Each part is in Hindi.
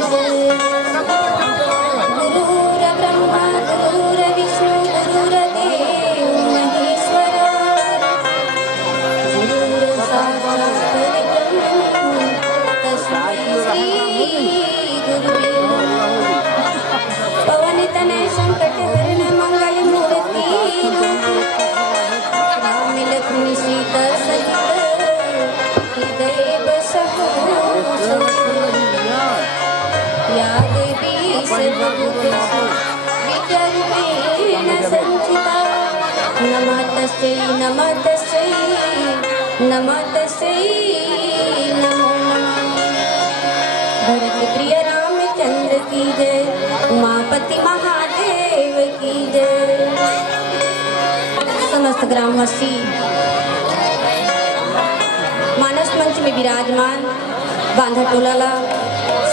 जय। गुरुर् ब्रह्मा गुरुर्विष्णु गुरुर्देव महेश्वरा गुरुर् साक्षात् परब्रह्म तस्मै श्री गुरुवे नमः। पवन तनय संकट हरण मंगल मूर्ति राम लक्ष्मण सीता सहित हृदय बसहु या देवी सर्वभूतेषु विद्यारूपेण संस्थिता नमस्तस्यै नमस्तस्यै नमस्तस्यै नमो नमः। भरत प्रिय रामचंद्र की जय, उमापति महादेव की जय। समस्त ग्रामवासी मानस मंच में विराजमान बांधा टोलाला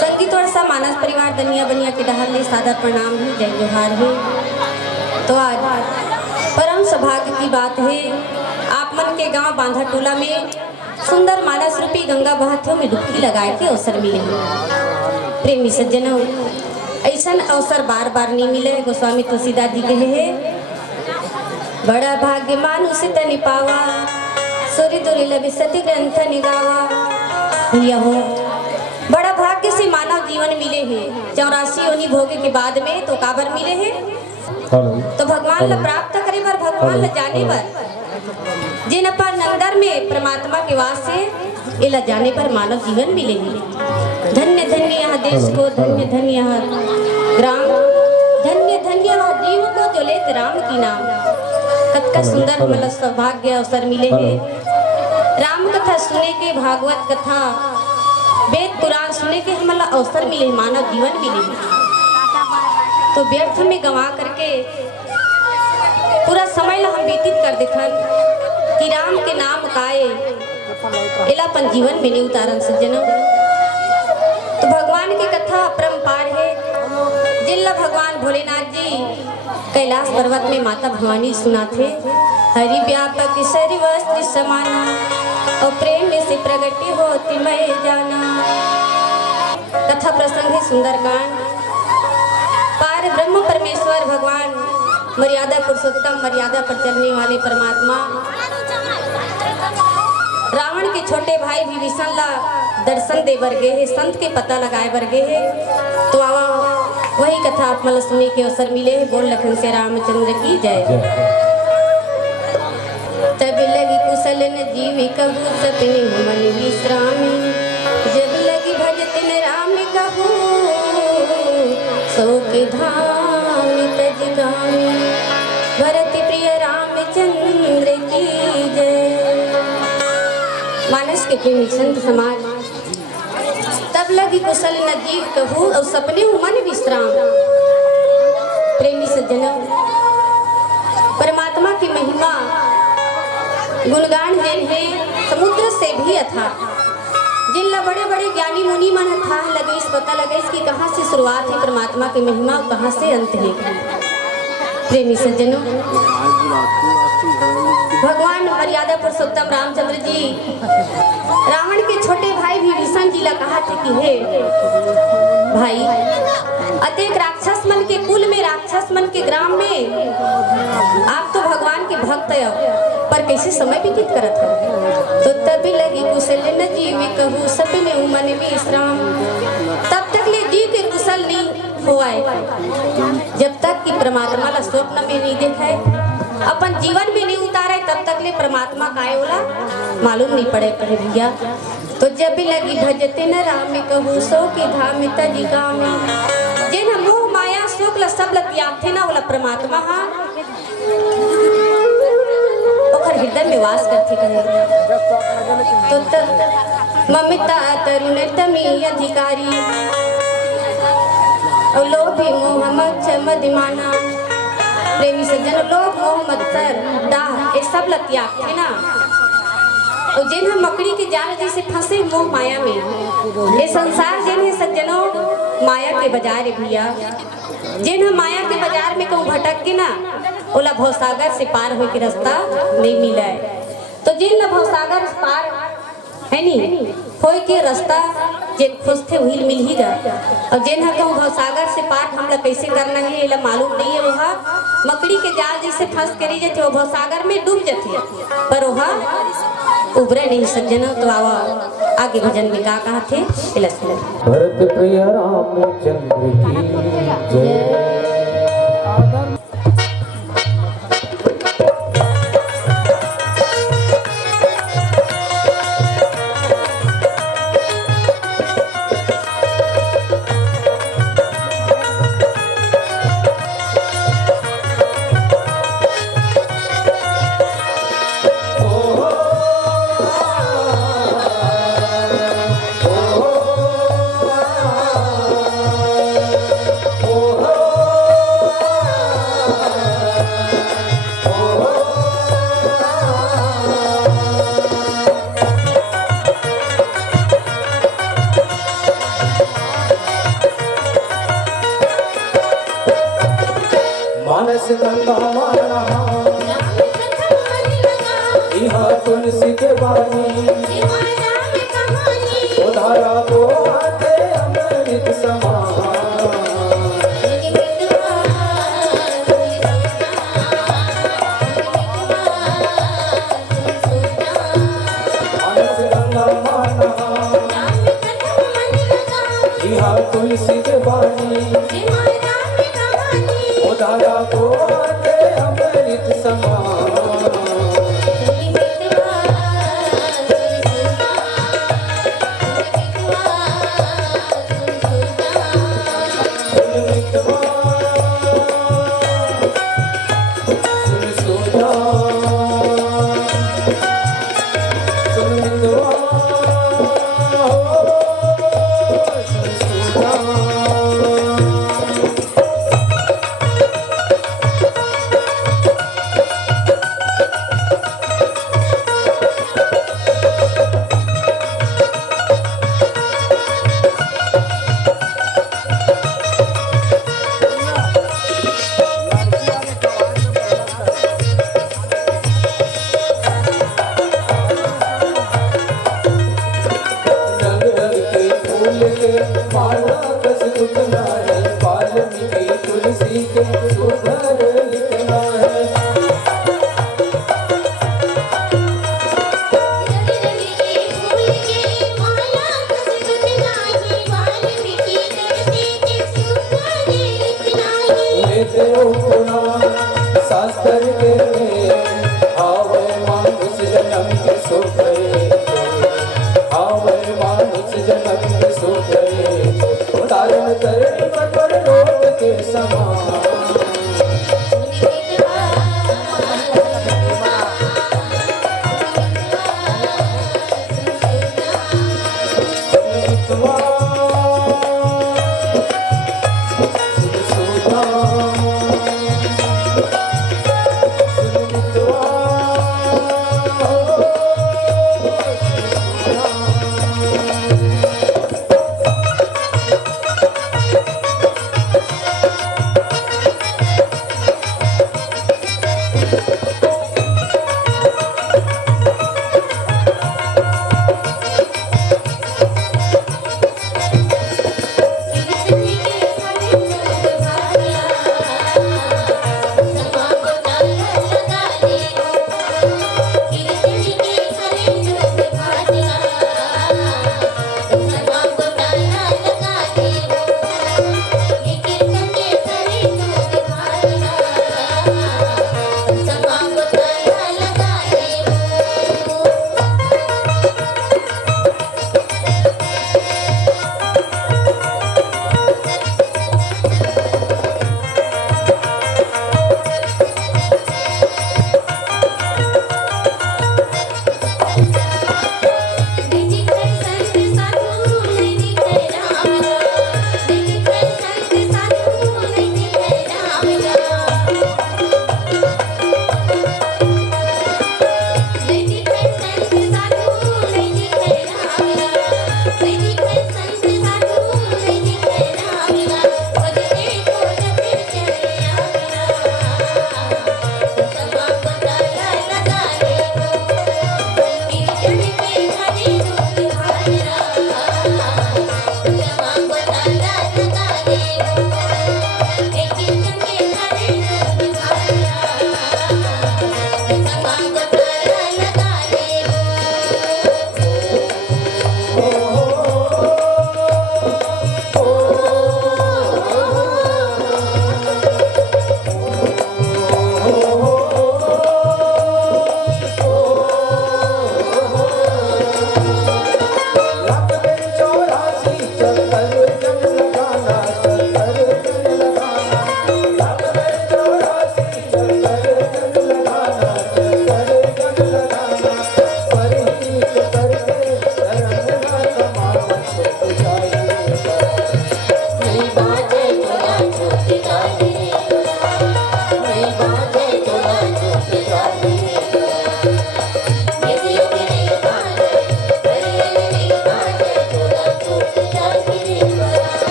संगीत और सा मानस परिवार दनिया बनिया के डहर ले सादर प्रणाम है, जय जोहार है। तो आज परम सौभाग्य की बात है, आप मन के गांव बांधा टोला में सुंदर मानस रूपी गंगा बहते में डुबकी लगाए के अवसर मिले हैं। प्रेमी सज्जनों, ऐसा अवसर बार बार नहीं मिले। गोस्वामी तुलसीदास जी कहे है, बड़ा भाग्य मानुष तनि पावा सूर्य दुर्लभ विसति ग्रंथ निगावा। यह बड़ा भाग्य से मानव जीवन मिले हैं। 84 योनि भोगे के बाद में तो काबर मिले हैं, तो भगवान ला प्राप्त करे बर, भगवान ला जाने बर, जिन पर नंदर में परमात्मा के वास से इला जाने पर मानव जीवन मिले हैं। धन्य धन्य यह देश को, धन्य धन्य यह ग्राम, धन्य धन्य यह जीव को जो लेत राम की नाम। कतका सुंदर मतलब सौभाग्य अवसर मिले हैं। राम कथा सुने के, भागवत कथा, वेद पुराण सुने के हमारा अवसर मिले, मानव जीवन मिले। तो व्यर्थ में गंवा करके पूरा समय हम व्यतीत कर देखन कि राम के नाम काए इलापन जीवन में नहीं उतारन सज्जनों। तो भगवान की कथा अपरंपार है। जिल्ला भगवान भोलेनाथ जी कैलाश पर्वत में माता भवानी सुनाते, हरि व्यापक सर्वस्त्र समाना और प्रेम में से प्रगति होती मैं जाना। कथा प्रसंग है सुंदरकांड। पार ब्रह्म परमेश्वर भगवान मर्यादा पुरुषोत्तम, मर्यादा पर चलने वाले परमात्मा रावण के छोटे भाई विभीषण ला दर्शन दे बरगे है, संत के पता लगाए बरगे है। तो आवा वही कथा आप मतलब सुने के अवसर मिले है। बोल लखन से रामचंद्र की जय। तब लगी कुशल न जीवी कबू सपने मन विश्रामी, जब लगी भजत न राम कहू सो के धाम तज गामी। भरत प्रिय रामचंद्र की जय। मानस के प्रेमी संत समाज, तब लगी कुशल न जीव कहू और सपने मन विश्राम। प्रेमी सज्जनों, परमात्मा की महिमा गुणगान जिन है समुद्र से भी अथा। जिन ला बड़े बड़े ज्ञानी मुनि मन था लगे इस पता लगे इसकी कहाँ से शुरुआत है परमात्मा की महिमा, कहाँ से अंत है। प्रेमी सज्जनों, भगवान मर्यादा पुरुषोत्तम रामचंद्र जी रावण के छोटे भाई विभीषण जी ला कहा थे कि हे भाई, अतेक राक्षस मन के कुल में, राक्षस मन के ग्राम में आप तो भगवान के भक्त हो, पर कैसे समय व्यतीत करत हो। तो तभी लगी कुशल न जीव कहू सपने मन विश्राम। तब तक ले जीव के कुशल नहीं होआए जब तक कि परमात्मा ला स्वप्न में नहीं देखाए, अपन जीवन में नहीं उतारे, तब तक ले परमात्मा काहे होला मालूम नहीं पड़े पर भैया। तो जब भी लगी भजते न राम कहू सो की धाम तजी गामी। जिन मोह माया शोक ला सब ला त्याग थे ना होला परमात्मा हाँ ओकर हृदय में वास करती कहे। तो ममता तरुण तमी अधिकारी और लोभी मोह मच्छ मदिमाना। प्रेमी सज्जन, लोभ मोह मत्सर डाह ये सब ला त्याग थे ना, और जिन हम मकड़ी के जाल जैसे फंसे मोह माया में। ये संसार जिन है सज्जनों माया के बाजार है भैया। जिन हम माया के बाजार में कहूँ भटक के ना ओला भवसागर से पार हो के रास्ता नहीं मिला है। तो जिन ला भवसागर पार है नी हो के रास्ता जेन खुश थे वही मिल ही गा और जेन हा कहूँ भवसागर से पार हमला कैसे करना है ये मालूम नहीं है। वहाँ मकड़ी के जाल जैसे फंस करी जाते वो भवसागर में डूब जाती है पर वहाँ उभरे नहीं सज्जन। तो आवा आगे भजन में का कहा थे भरत प्रिय रामचंद्र की जय। मानस गंगा माना यहाँ तुलसी के बानी उधारा को आते अमृत समान। मानस गंगा माना यहाँ तुलसी के बानी उधारा को आते अमृत समान। तुलसी के सुधर लिखना है। शास्त्र के आवे मानुष जन्म के सुख आवे मानुष जन्म के सुख तारण कर पर लोक के समान।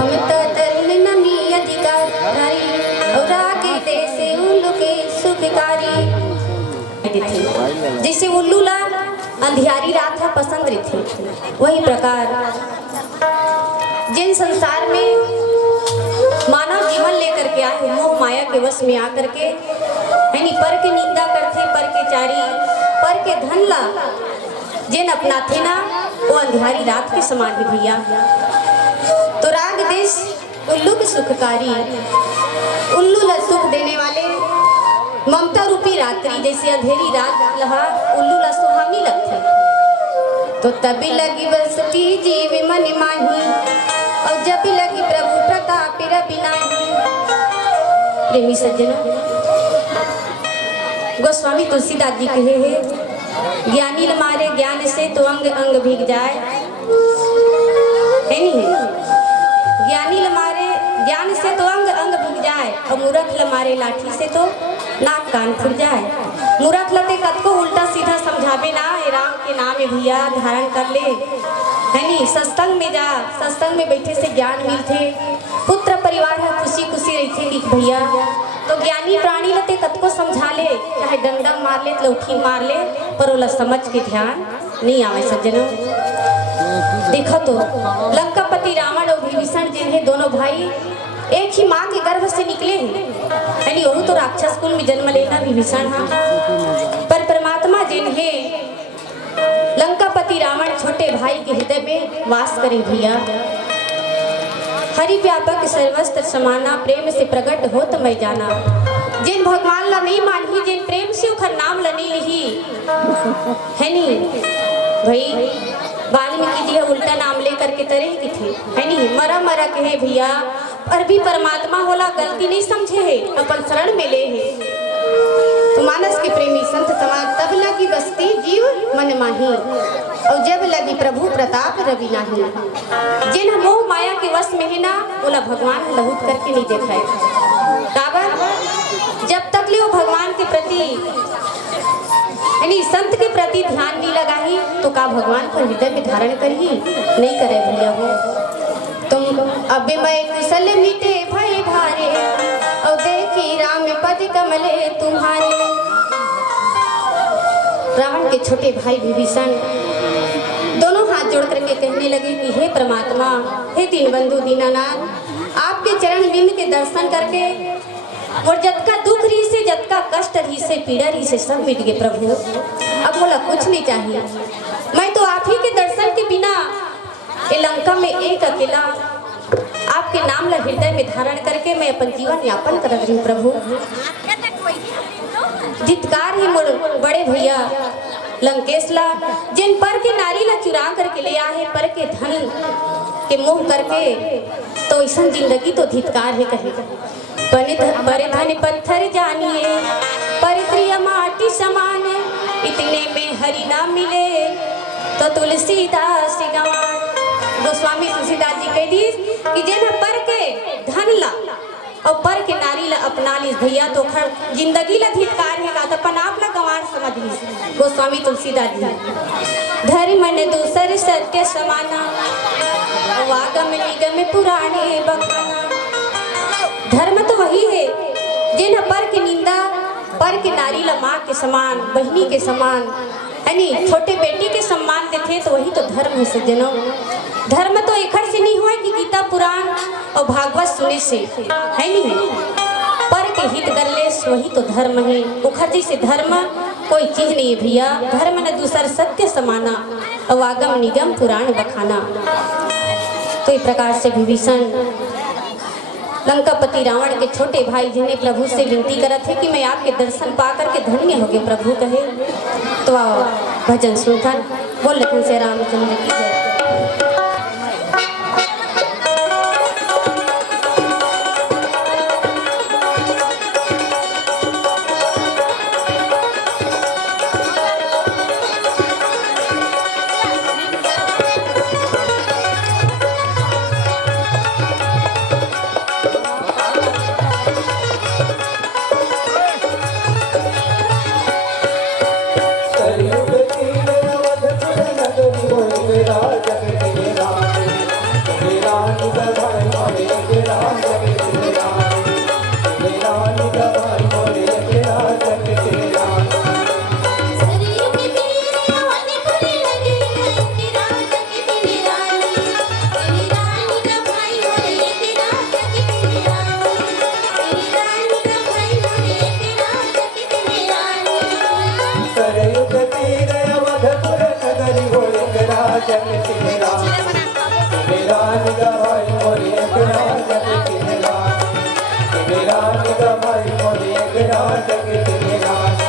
ममता तरुण नमी अधिकारी और आगे देसे उल्लू के सुखकारी। जैसे उल्लू ला अंधियारी रात है पसंद रही थी, वही प्रकार जिन संसार में मानव जीवन लेकर के आए मोह माया के वश में आकर के यानी पर के निंदा करते, पर के चारी, पर के धन ला जिन अपना थे ना वो अंधियारी रात के समान ही भैया। तो राग देश उल्लू के सुखकारी, उल्लू ला सुख देने वाले ममता रूपी रात्रि जैसे अंधेरी रात लहा उल्लू ला सुहावनी लगती। तो तभी लगी बसती जीव मन माही और जब लगी प्रभु प्रताप रबिनाही। प्रेमी सज्जनों, गोस्वामी तुलसीदास जी कहे हैं, ज्ञानी हमारे ज्ञान से तो अंग अंग भीग जाए, है नहीं? ज्ञानी हमारे ज्ञान से तो अंग अंग भीग जाए और मूर्ख हमारे लाठी से तो नाक कान फूट जाए। मूर्ख लते कद को उल्टा सीधा समझावे ना, राम के नाम में भैया धारण कर ले, है नहीं? सत्संग में जा, सत्संग में बैठे से ज्ञान मिलते, पुत्र परिवार है खुशी खुशी रहते लिख भैया। तो ज्ञानी प्राणी लते कद को समझा ले, चाहे डंडम मार ले, लौठी मार ले, पर वो समझ के ध्यान नहीं आवे सज्जनों। देखो तो लंकापति रावण और विभीषण जिन्हें दोनों भाई एक ही माँ के गर्भ से निकले हैं, यानी वो तो राक्षस कुल में जन्म लेना विभीषण हाँ, पर परमात्मा जिन्हें लंकापति रावण छोटे भाई के हृदय में वास करे भैया। हरि व्यापक सर्वस्त्र समाना प्रेम से प्रकट हो तो मैं जाना। जिन भगवान ला नहीं मानी, जिन प्रेम से उखर नाम लनी लिही, है नहीं भाई? वाल्मीकि जी उल्टा नाम लेकर के तरह की थे, है नहीं? मरा मरा कहे भैया, पर भी परमात्मा होला गलती नहीं समझे है, अपन शरण में ले है। तो मानस के प्रेमी संत समाज तब लगी बसती जीव मन माही और जब लगी प्रभु प्रताप रवि नाही। जिन मोह माया के वश में है ना, बोला भगवान लहुट करके नहीं देखा है। काबर जब तक ले वो भगवान के प्रति यानी संत के प्रति ध्यान नहीं लगाही तो का भगवान को हृदय में धारण करी नहीं करे भैया। वो तुम अबे मैं कुशल मिटे भय भारे और देखी राम पद कमले तुम्हारे। रावण के छोटे भाई विभीषण दोनों हाथ जोड़ करके कहने लगे कि हे परमात्मा, हे दीनबंधु दीनानाथ, आपके चरण बिंद के दर्शन करके और जतका दुख रही से, जतका कष्ट रही से, पीड़ा रही से सब मिट गए प्रभु। अब बोला कुछ नहीं चाहिए, मैं तो आप ही के दर्शन के बिना ये लंका में एक अकेला आपके नाम ला हृदय में धारण करके मैं अपन जीवन यापन कर रही हूँ प्रभु। जितकार ही मोर बड़े भैया लंकेश ला, जिन पर के नारी ला चुरा करके ले आए, पर के धन के मोह करके, तो ऐसा जिंदगी तो धितकार है कहे। बड़े धन पत्थर जानिए पर प्रिय माटी समान, इतने में हरि ना मिले तो तुलसीदास गंवार। गोस्वामी तुलसीदास जी कह दी कि जिन पर के धन ला और पर के नारी ला अपना ली भैया तो खर जिंदगी ला धिक्कार है का अपन आप ला गंवार समझ ली। गोस्वामी तुलसीदास जी धर्म ने दूसर सत्य समाना, वागम निगम पुराने बखाना। धर्म तो वही है जिन पर की निंदा, पर के नारी ला माँ के समान, बहनी के समान, यानी छोटे बेटी के सम्मान देते, तो वही तो धर्म है सज्जनों। धर्म तो एकड़ से नहीं हुआ कि गीता पुराण और भागवत सुने से, है नहीं? पर के हित कर ले वही तो धर्म है। उखर जी से धर्म कोई चीज नहीं है भैया। धर्म ने दूसर सत्य समाना और आगम निगम पुराण बखाना। तो इस प्रकार से विभीषण लंकापति रावण के छोटे भाई जिन्हें प्रभु से विनती करत है कि मैं आपके दर्शन पा करके धन्य हो गए प्रभु कहे। तो भजन सुनकर बोल लखन से रामचंद्र की जय। कलयुग की अवध नगरी होए राम। जगत में रानी मेरा निगा भाई मोरे एकरा जगत में रानी मेरा निगा भाई मोरे एकरा जगत में रानी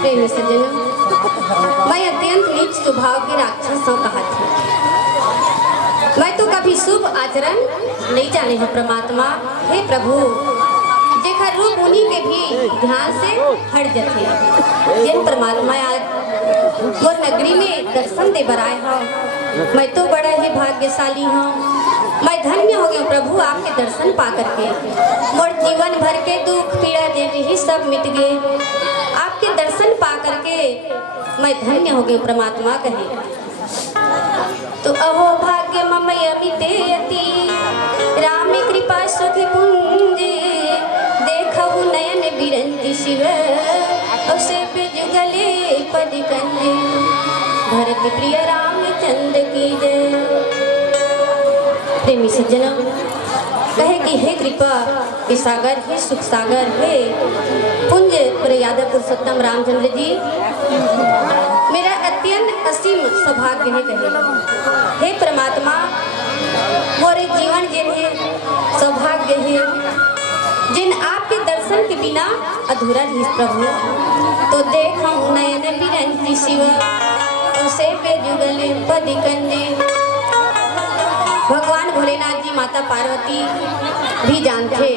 प्रेम सज्जनों, मैं अत्यंत नीच स्वभाव के राक्षसों कहा थी। मैं तो कभी शुभ आचरण नहीं जाने हो परमात्मा। हे प्रभु, जेखर रूप उन्हीं के भी ध्यान से हट जाते। जिन परमात्मा आज वो नगरी में दर्शन दे बराए हो, मैं तो बड़ा ही भाग्यशाली हूँ। मैं मैं धन्य हो गई प्रभु आपके दर्शन पा करके। मोर जीवन भर के दुख पीड़ा ही सब मिट गए। आपके दर्शन पा करके मैं धन्य हो गई परमात्मा कहे। तो अहो भाग्य मम अमिते अति राम कृपा सुख पुंज देखहु नयन बिरंज शिव अवसे जुगले पद कंज भरत प्रिय रामचंद्र की जय। प्रेमी सज्जनों कहे कि हे कृपा हे सागर हे सुख सागर हे पुंज यादव पुरुषोत्तम रामचंद्र जी मेरा अत्यंत असीम सौभाग्य है कहे। हे परमात्मा मोरे जीवन जिन है सौभाग्य है जिन आपके दर्शन के बिना अधूरा ही प्रभु। तो देखा नयन बिरंजी शिव उसे पे जुगले पद कंजे। भगवान भोलेनाथ जी माता पार्वती भी जानते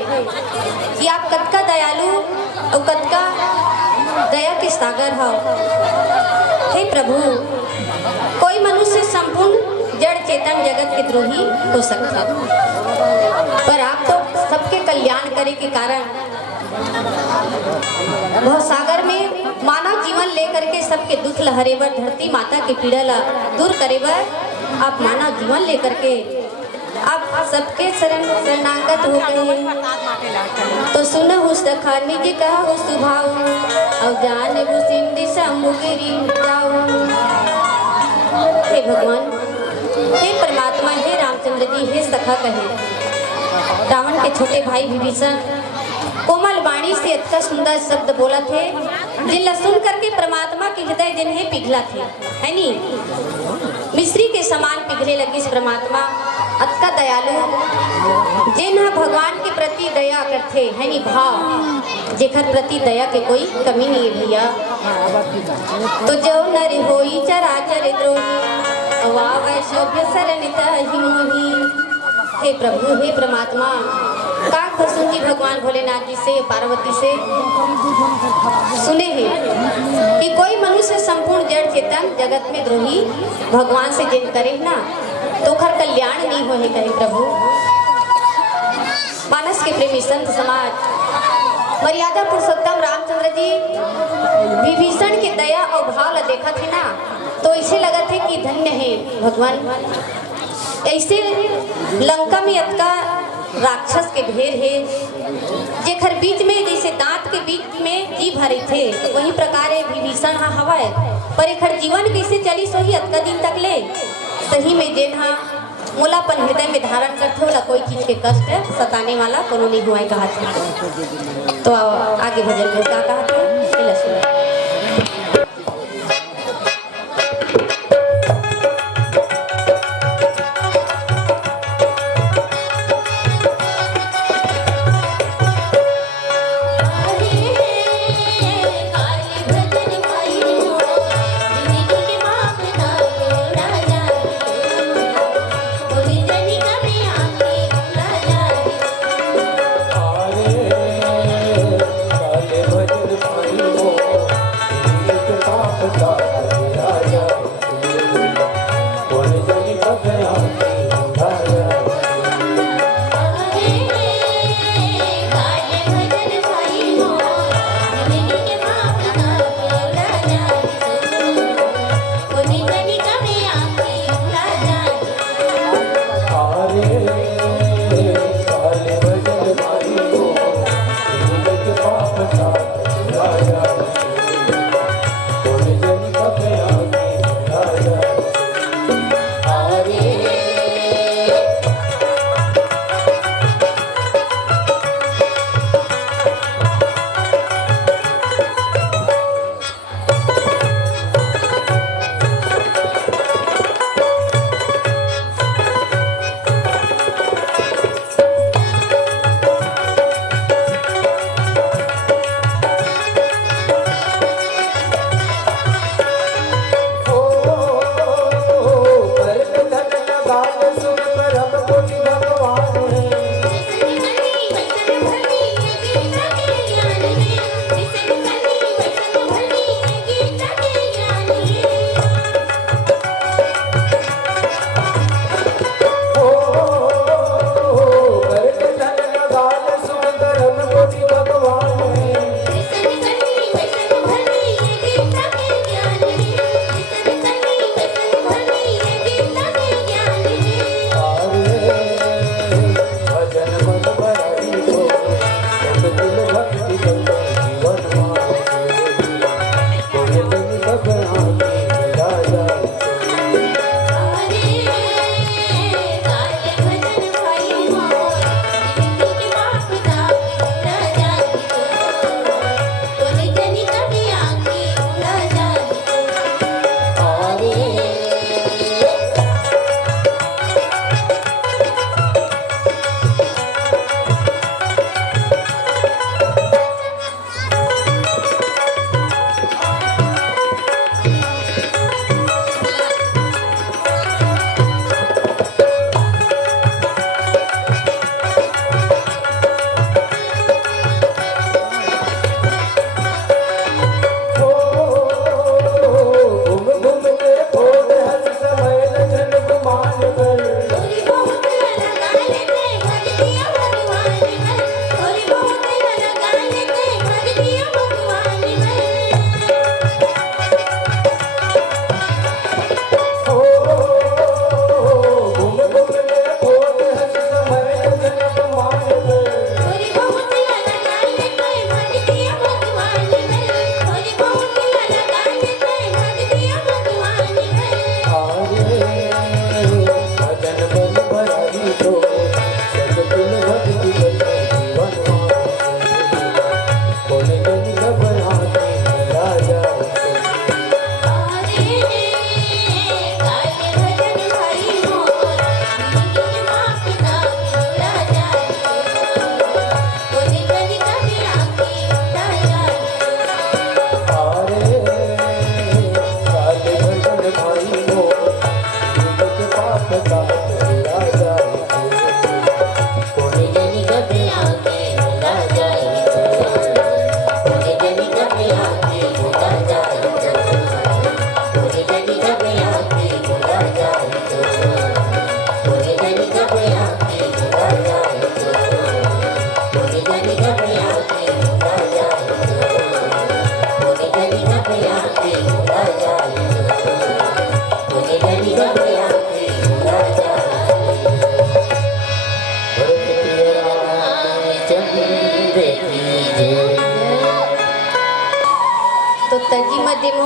कि आप कतका दयालु और कतका दया के सागर हो। हे प्रभु कोई मनुष्य संपूर्ण जड़ चेतन जगत के द्रोही हो सकता पर आप तो सबके कल्याण करे के कारण वह सागर में मानव जीवन लेकर के सबके दुख लहरे बर धरती माता के पीड़ा ला दूर करे बर आप मानव जीवन लेकर के आप सबके शरणागत हो गए। तो सुन हो सखा निज कहा हो सुभाव और जान वो सिंधि समुगिरी जाओ। हे भगवान हे परमात्मा हे रामचंद्र जी हे सखा कहे। रावण के छोटे भाई विभीषण कोमल वाणी से इतना सुंदर शब्द बोला थे जिन सुन करके परमात्मा के हृदय जिन्हें पिघला थे है नी मिश्री के समान पिघले लगी इस परमात्मा अतका दयालु जिन भगवान के प्रति दया करते है नी भाव जेकर प्रति दया के कोई कमी नहीं है भैया। तो जो नर होई चराचर द्रोही वावै शोभ्य शरणित ही मोही। हे प्रभु हे परमात्मा का खुशुंजी भगवान भोलेनाथ जी से पार्वती से सुने हैं कि कोई मनुष्य संपूर्ण जड़ चेतन जगत में द्रोही भगवान से जिन करे ना तो खर कल्याण नहीं हो कहे प्रभु। मानस के प्रेमी संत समाज मर्यादा पुरुषोत्तम रामचंद्र जी विभीषण के दया और भाव ला देखा थे ना तो इसे लगा थे कि धन्य है भगवान। ऐसे लंका में अतका राक्षस के ढेर है जेखर बीच में जैसे दांत के बीच में जी भरे थे वही प्रकार विभीषण हाँ हवा पर एखर जीवन कैसे चली सोही अतका दिन तक ले सही में जेन हाँ मोलापन हृदय में धारण करते होला कोई चीज के कष्ट सताने वाला कोनो नहीं हुआ कहा था। तो आगे भजन में क्या कहा था भजन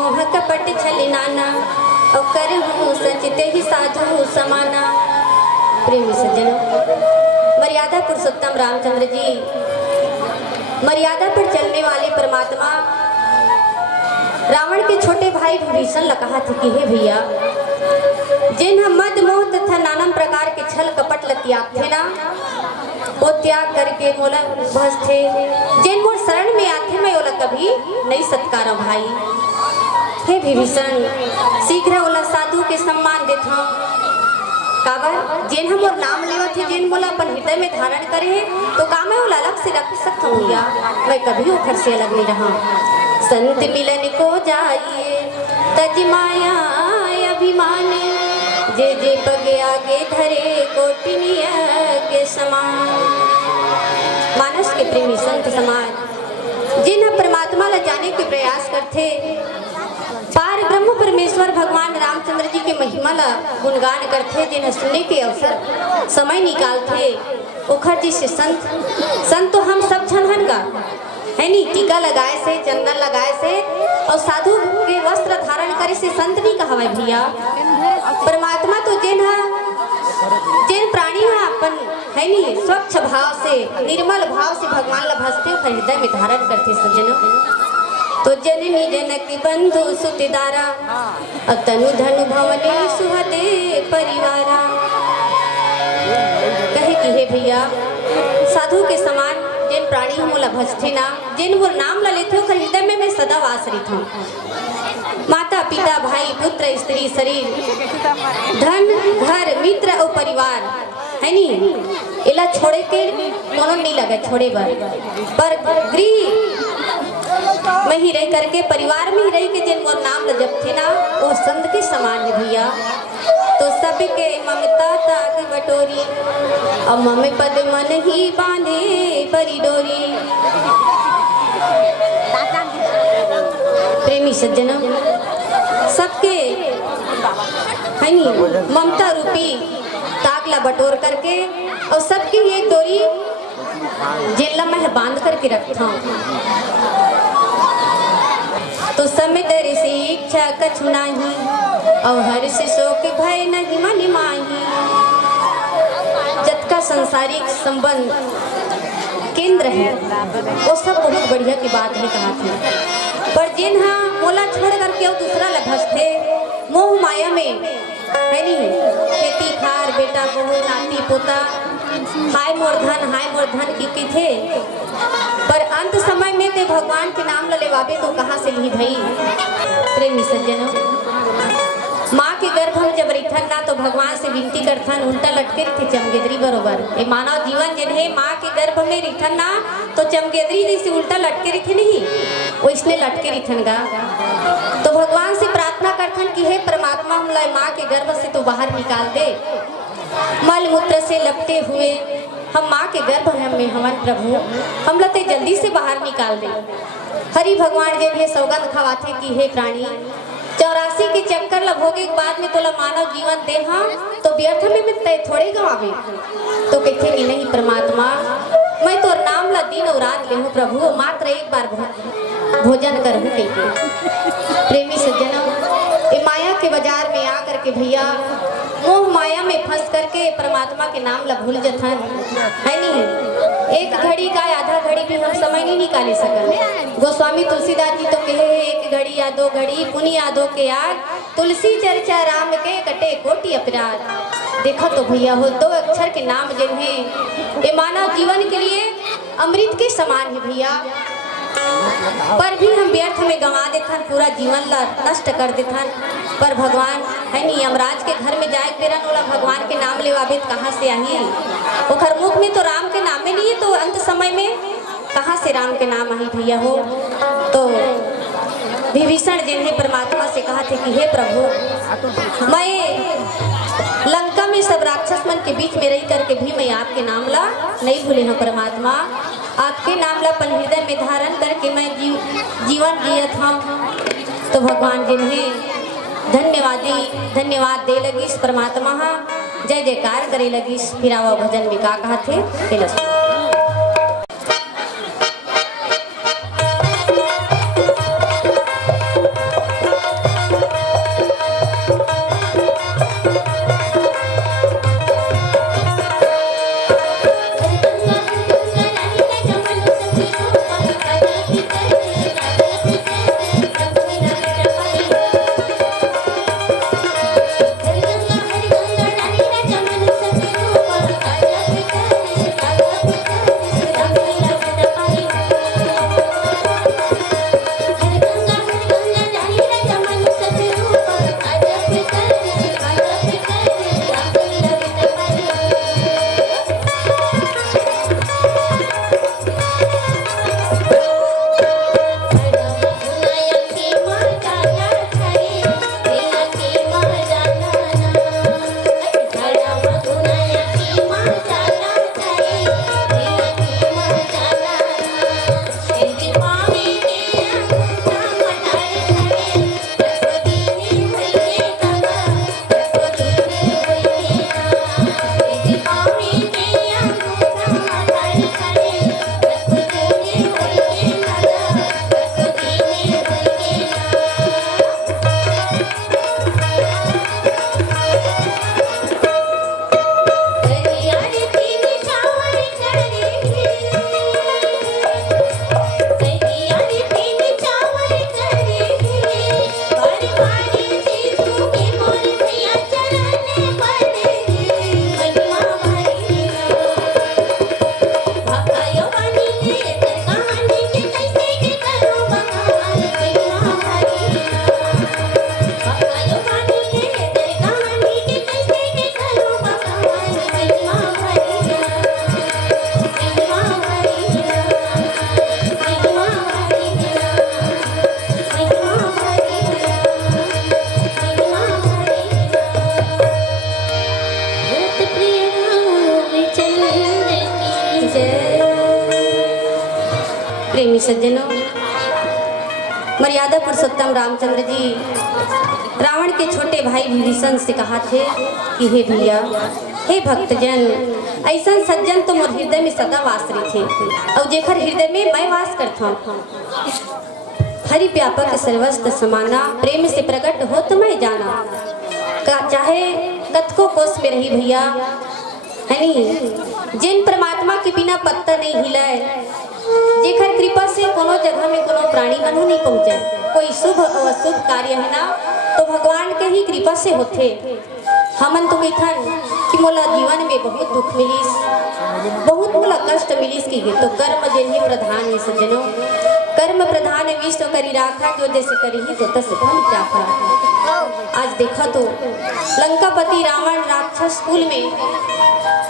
मोह कपट छल नाना और करहूँ सचते ही साधु समाना। प्रेमी सज्जनों, मर्यादा पुरुषोत्तम रामचंद्र जी मर्यादा पर चलने वाले परमात्मा रावण के छोटे भाई विभीषण ने कहा था कि हे भैया, जिन मद मोह तथा नाना प्रकार के छल कपट त्याग थे ना, वो त्याग करके मोला बस थे। जिन मोर शरण में आते मैं ओला कभी नहीं सत्कारा भाई। हे विभीषण, शीघ्र ओला साधु के सम्मान देता काबर जिन हम और नाम लेवत थे, जिन मोला अपन हृदय में धारण करे तो का मैं ओला अलग से रख सकता हूँ या मैं कभी उखर से अलग नहीं रहा। संत मिलन को जाइए तज माया अभिमान, जे जे पगे आगे धरे कोटिनिय के समान। मानस के प्रेमी संत समाज जिन परमात्मा ला जाने के प्रयास करते, पार ब्रह्म परमेश्वर भगवान रामचंद्र जी के महिमा ला गुणगान करते, जिन्हें सुनने के अवसर समय निकालते, उखर जी से संत तो हम सब झन का है नी। टीका लगाए से, चंदन लगाए से और साधु के वस्त्र धारण करे से संत नहीं कहवाए भैया। परमात्मा तो जिन प्राणी अपन है नी स्वच्छ भाव से, निर्मल भाव से भगवान ला भजते हृदय में धारण करते सज्जनों। तो जननी जनक बंधु सुतिदारा अतनु धनु भवने सुहते परिवारा। कहे कि हे भैया, साधु के समान जिन प्राणी हम मोला भजते ना, जिन वो नाम ला लेते हो हृदय में मैं सदा वास रही हूँ। माता पिता भाई पुत्र स्त्री शरीर धन घर मित्र और परिवार है नी, इला छोड़े के कोनो नहीं लगे छोड़े पर गृह में ही रह करके, परिवार में ही रह के जिन मोर नाम ल जपथे ना, वो संत के समान है भैया। तो सबके ममता ताक बटोरी और मम पद मन ही बांधे परी डोरी। प्रेमी सज्जनों, सबके है नी ममता रूपी ताक ला बटोर करके और सबकी एक डोरी जेला मैं बांध करके रखता हूँ। तो समिदर से इच्छा कछु नाही और हर से शोक भय नहीं मन माही। जत का सांसारिक संबंध केंद्र है वो सब बहुत बढ़िया की बात है कहा थी, पर जिन हाँ मोला छोड़ करके और दूसरा लभस थे मोह माया में है नी, खेती खार बेटा बहू नाती पोता हाय मोर धन की थे, पर अंत समय में ते भगवान के नाम ल लेवाबे तो कहाँ से ली भाई। प्रेमी सज्जनों, माँ के गर्भ में जब रखन ना तो भगवान से विनती करथन, उल्टा लटके थे चमगेदरी बरोबर। ये मानव जीवन जिन्हें माँ के गर्भ में रखन ना तो चमगेदरी जैसे उल्टा लटके रखे नहीं, वो इसने लटके रखन गा। तो भगवान से प्रार्थना करथन कि हे परमात्मा, हम ला माँ के गर्भ से तो बाहर निकाल दे, मल मूत्र से लपटे हुए हम माँ के गर्भ में हमन प्रभु, हम लते जल्दी से बाहर निकाल दे। हरि भगवान जिन्हें सौगंध खवाते कि हे प्राणी, 84 के चक्कर ला भोगे के बाद में तोला मानव जीवन दे हाँ तो व्यर्थ में तय थोड़े गवावे। तो कहते कि नहीं परमात्मा, मैं तो नाम ला दिन और रात ले हूँ प्रभु, मात्र एक बार भोजन करूँ कहते। प्रेमी सज्जनों, ये माया के बाजार में आकर के भैया मोह माया में फंस करके परमात्मा के नाम ला भूल जथन है नी। एक घड़ी का आधा घड़ी भी हम समय नहीं निकाले सकल। गोस्वामी तुलसीदास जी तो कहे एक घड़ी या दो घड़ी पुनि यादों के याद, तुलसी चर्चा राम के कटे कोटि अपराध। देखो तो भैया हो, दो अक्षर के नाम जिन्हें ये मानव जीवन के लिए अमृत के समान है भैया, पर भी हम व्यर्थ में गंवा देथन, पूरा जीवन ला नष्ट कर देथन। पर भगवान है नी, यमराज के घर में जाए बेरा नोला भगवान के नाम लेवाबे कहाँ से आई। ओखर मुख में तो राम के नाम में नहीं है, तो अंत समय में कहाँ से राम के नाम आई भैया हो। तो विभीषण जिन्हें परमात्मा से कहा थे कि हे प्रभु, मैं लंका में सब राक्षस मन के बीच में रह करके भी मैं आपके नाम ला नहीं भूले हूँ परमात्मा। आपके नाम ला अपन हृदय में धारण करके मैं जीवन जियत हूँ। तो भगवान जिन्हें धन्यवाद दे लगी परमात्मा, जय जयकार करे लगी। फिर आवा भजन में का कहा थे। जय। प्रेमी सज्जनों, मर्यादा पुरुषोत्तम रामचंद्र जी रावण के छोटे भाई विभीषण से कहा थे कि हे भैया, हे भक्तजन, ऐसा सज्जन तो मोर हृदय में सदा वास रही थे और जेखर हृदय में मैं वास करता हूँ। हरि व्यापक सर्वस्त्र समाना, प्रेम से प्रकट हो तो मैं जाना। चाहे कथको कोस में रही भैया, है नी, जिन परमात्मा के बिना पत्ता नहीं हिलाए, जेखर कृपा से कोनो जगह में कोनो प्राणी मनहु नहीं पहुँचे, कोई शुभ और अशुभ कार्य है ना तो भगवान के ही कृपा से होते। हमन तो कहथन कि मोला जीवन में बहुत दुख मिलीस, बहुत मोला कष्ट मिलीस की तो कर्म जिन्हें प्रधान है सज्जनों, कर्म प्रधान विश्व करी राखा, जो जैसे करी ही तो तस फल चाखा। आज देखा तो लंकापति रावण राक्षस कुल में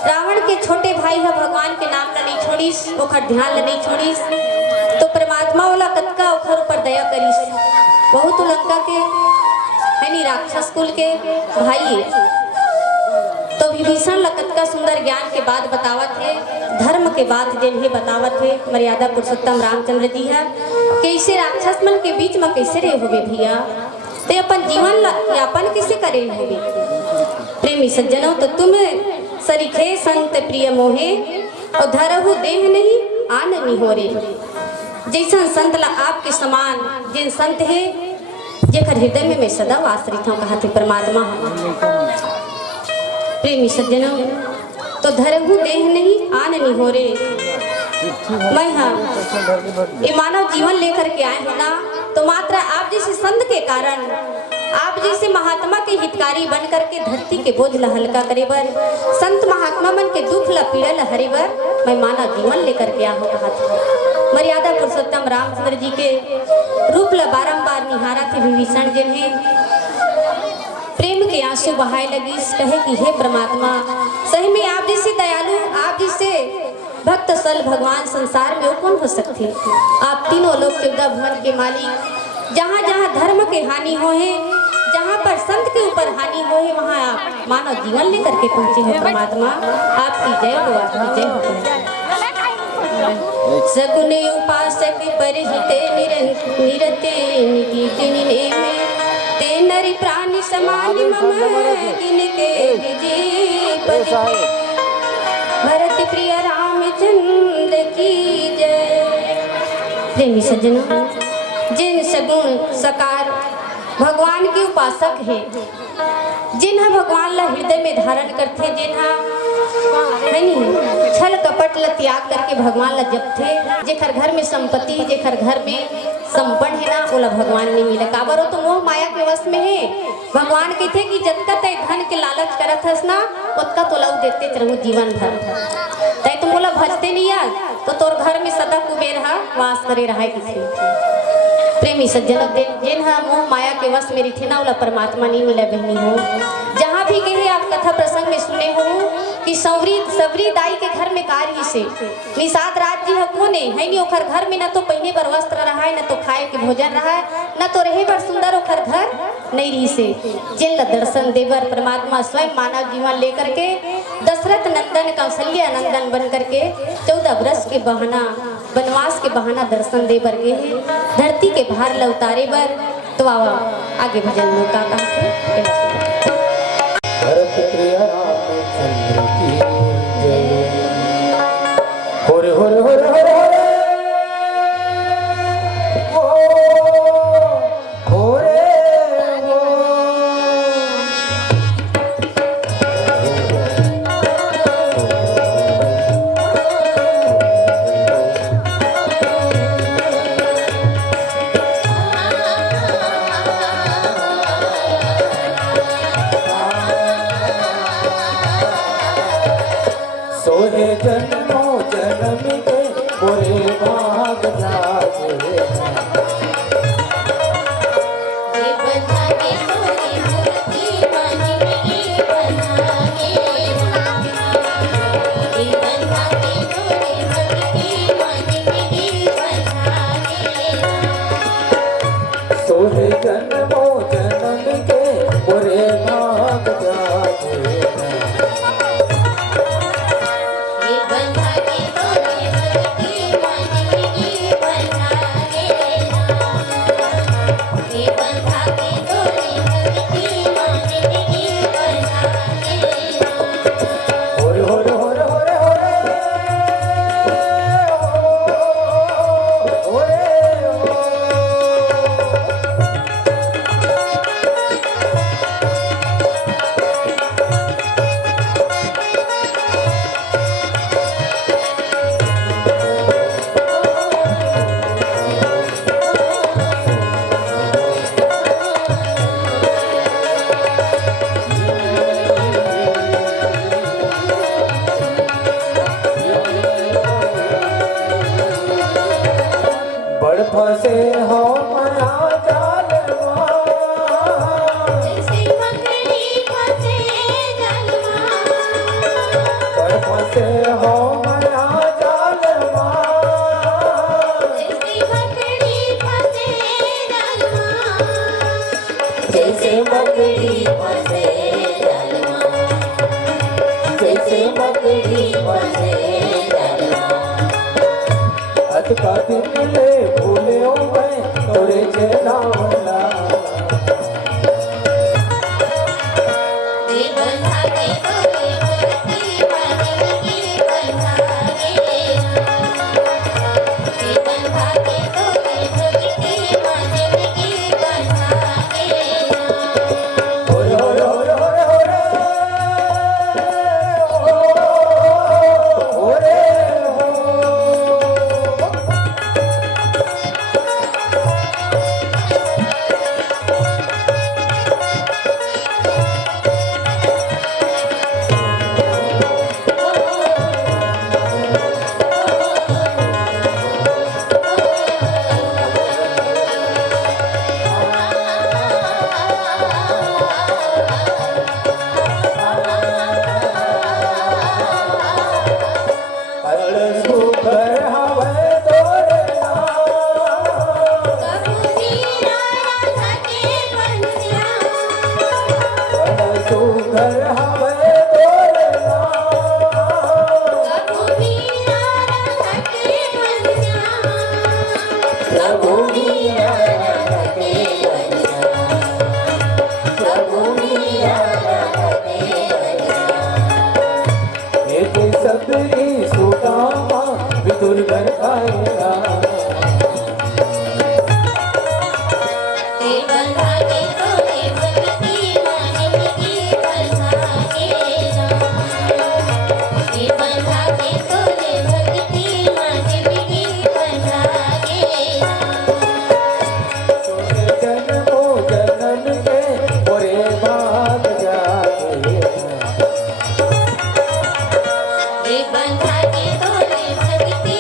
रावण के छोटे भाई है भगवान के नाम ला नहीं छोड़ीस, ओखर ध्यान ला नहीं छोड़ीस, तो परमात्मा वाला कतका ओखर ऊपर दया करीस। बहुत लंका के है नी राक्षस कुल के भाई, तो विभीषण ला कतका सुंदर ज्ञान के बात बतावत है, धर्म के बात जिन्हें बतावत है मर्यादा पुरुषोत्तम रामचंद्र जी है। कैसे राक्षस मन के बीच में कैसे रहे होगे भैया, ते अपन जीवन ला यापन कैसे करे होगे। प्रेमी सज्जनों, तो तुम सरीखे संत प्रिय मोहे और धरहु देह नहीं आननी हो रे। जैसा संत ला आपके समान जिन संत है जेकर हृदय में मैं सदा वास रही हूँ, कहा थे परमात्मा। प्रेमी सज्जनों, तो धरहु देह नहीं आननी हो रे। मैं हाँ ये मानव जीवन लेकर के आए हो ना, तो मात्र आप जैसे संत के कारण, आप जैसे महात्मा के हितकारी बन करके धरती के बोझ ला हल्का करे बर, संत महात्मा मन के दुख ला पीड़ा ला हरे बर मैं मानव जीवन लेकर के आया हूँ, कहा था। मर्यादा पुरुषोत्तम रामचंद्र जी के रूप ला बारंबार निहारा थे विभीषण जिन्हें प्रेम के आंसू बहाए लगी, कहे कि हे परमात्मा, सही में आप जैसे दयालु, आप जैसे भक्त सल भगवान संसार में कौन हो सकते। आप तीनों लोग 14 भुवन के मालिक, जहाँ जहाँ धर्म के हानि हो है, जहाँ पर संत के ऊपर हानि हो है, वहाँ आप मानव जीवन लेकर के पहुँचे हो परमात्मा। आपकी जय हो, आपकी जय हो। सगुन उपासक परिहिते निरते निकीर्ति निनेमे, ते नरि प्राणी समान मम किनके जीपति। भरत प्रिय रामचंद्र की जय। प्रेमी सज्जनों, जिन सगुण सकार भगवान के उपासक है, जिन्हा भगवान ला हृदय में धारण करते, जिन्हा है नहीं छल कपट ला त्याग करके भगवान ला जपथे, जेखर घर में संपत्ति, जेखर घर में संपन्न है ना, ओला भगवान नहीं मिला। काबर हो तो मोह माया के वश में है। भगवान कहते कि जतका तय धन के लालच करत हस ना, उतका तोला देते रहूं जीवन भर। तय तुम बोला भजते नहीं यार, तो तोर घर में सदा कुबेर हा वास करे रहा किसी। प्रेमी सज्जन, जिन्हा मोह माया के वश में थे ना, ओला परमात्मा नहीं मिला बहनी हो। जहाँ भी गए आप कथा प्रसंग में सुने हो कि सबरी दाई के घर में कार्य से निषाद राज जी हकोने है नहीं, ओखर घर में न तो पहने पर वस्त्र रहा है, न तो खाए के भोजन रहा है, न तो रहे बर सुंदर ओखर घर नहीं रही से। जिन दर्शन देवर परमात्मा स्वयं मानव जीवन लेकर के दशरथ नंदन कौशल्या नंदन बन करके 14 वर्ष के बहाना वनवास के बहाना दर्शन दे बर गए, धरती के भार ला उतारे बर। तो आगे भजन में का कहते भरत प्रिय रामचंद्र की जय। होरे होरे होरे होरे होरे सोहे जन्मों जन्म के बुरे भाग जागे। सोहे जन्मों जन्म के बुरे भाग जागे। फंसे हो माया जाल जैसे मकड़ी फंसे जाल पर फंसे हो माया जाल जैसे मकड़ी फंसे जाल जैसे मकड़ी फंसे जैसे मकड़ी फंसे अत का दिन ले भूले हो मैं तोरे चेला वाला बंधा के तोरे भक्ति की बंधा के तोरे भक्ति की बंधा ओरे ओरे ओरे ओरे ओरे दुर्गन आएगा बंधा के तोरे भक्ति की बंधा के तोरे भक्ति की बंधा जन्मो जनन के मोरे भाग जागे बंधा के तोरे भक्ति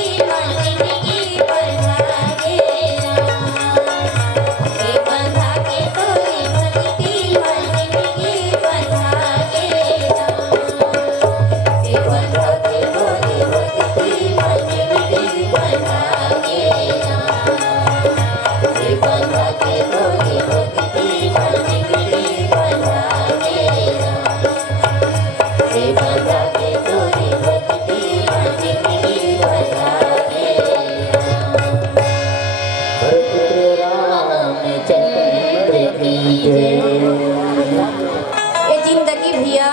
की बंधा के तोरे भक्ति की बंधा बंधा के तोरे भक्ति की बंधा बंधा के तोरे भक्ति बंधा के तोरे भक्ति ये जिंदगी भैया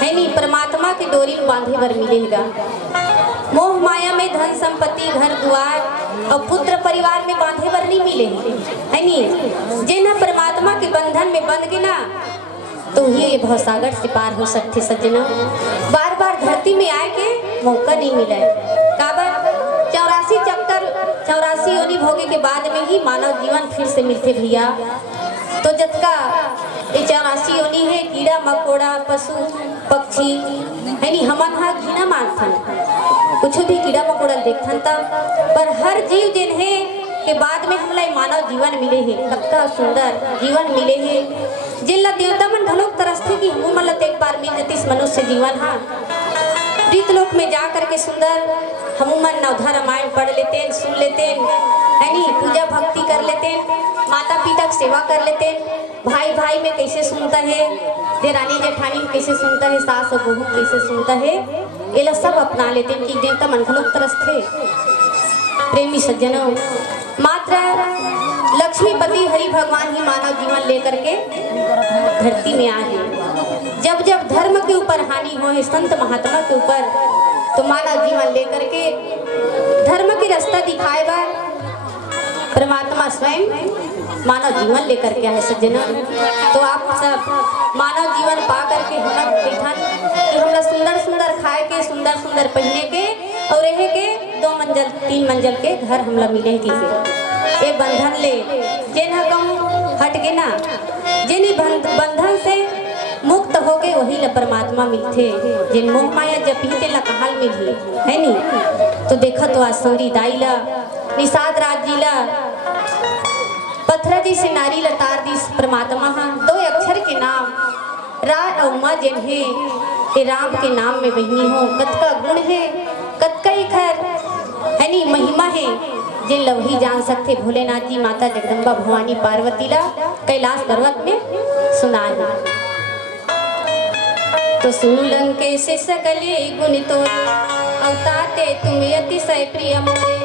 है नी परमात्मा की डोरी में बांधे बर मिलेगा। मोह माया में धन संपत्ति घर द्वार और पुत्र परिवार में बांधे बर नहीं मिले है नी। जे ना परमात्मा के बंधन में बंध गए ना तो ही ये भवसागर से पार हो सकते सज्जना। बार बार धरती में आए के मौका नहीं मिला है। काबर 84 चक्कर 84 योनि भोगे के बाद में ही मानव जीवन फिर से मिलते भैया। तो जतका ये 84 योनि है कीड़ा मकोड़ा पशु पक्षी है नी हमन हा घिना मारथन कुछ भी कीड़ा मकोड़ा देखथन ता पर हर जीव जिन है के बाद में हमला मानव जीवन मिले है कत्ता सुंदर जीवन मिले है जिला देवता मन घलोक तरसथे कि हमू मन एक बार मिल जतिस मनुष्य जीवन हा प्रीत लोक में जा करके सुंदर हमू मन नवधा रामायण पढ़ लेते सुन लेते है नी पूजा भक्ति कर लेते माता पिता की सेवा कर लेते भाई भाई में कैसे सुनता है देरानी जेठानी में कैसे सुनता है सास और बहू कैसे सुनता है ये लोग सब अपना लेते कि देवता मन घलोक तरसथे। प्रेमी सज्जनों मात्र लक्ष्मीपति हरि भगवान ही मानव जीवन लेकर के धरती में आए हैं। जब जब धर्म के ऊपर हानि हो संत महात्मा के ऊपर तो मानव जीवन लेकर के धर्म की रास्ता दिखाए बार परमात्मा स्वयं मानव जीवन लेकर के आए सज्जना। तो आप सब मानव जीवन पा करके हमरा बैठन कि हमरा सुंदर सुंदर खाए के सुंदर सुंदर पहने के और रहे के 2 मंजिल 3 मंजिल के घर हमला मिले की ये बंधन ले जिन कम हट के ना जिन बंधन से मुक्त हो गए वही ला परमात्मा मिलते जिन मोह माया जब पीते ला कहाल मिली है नी। तो देखा तो आज सौरी दाई ला निषाद राज जी ला पत्थर जी से नारी लतार दी परमात्मा दो अक्षर के नाम रा और मा जिन्हें के राम के नाम में बहनी हो कत का गुण है कत का ही खैर है नी महिमा है जे लवही जान सकते भोलेनाथ जी माता जगदम्बा भवानी पार्वती ला कैलाश पर्वत में सुना है। तो सुनु लंके से सकले गुण तो अवताते तुम अतिशय प्रिय मोरे।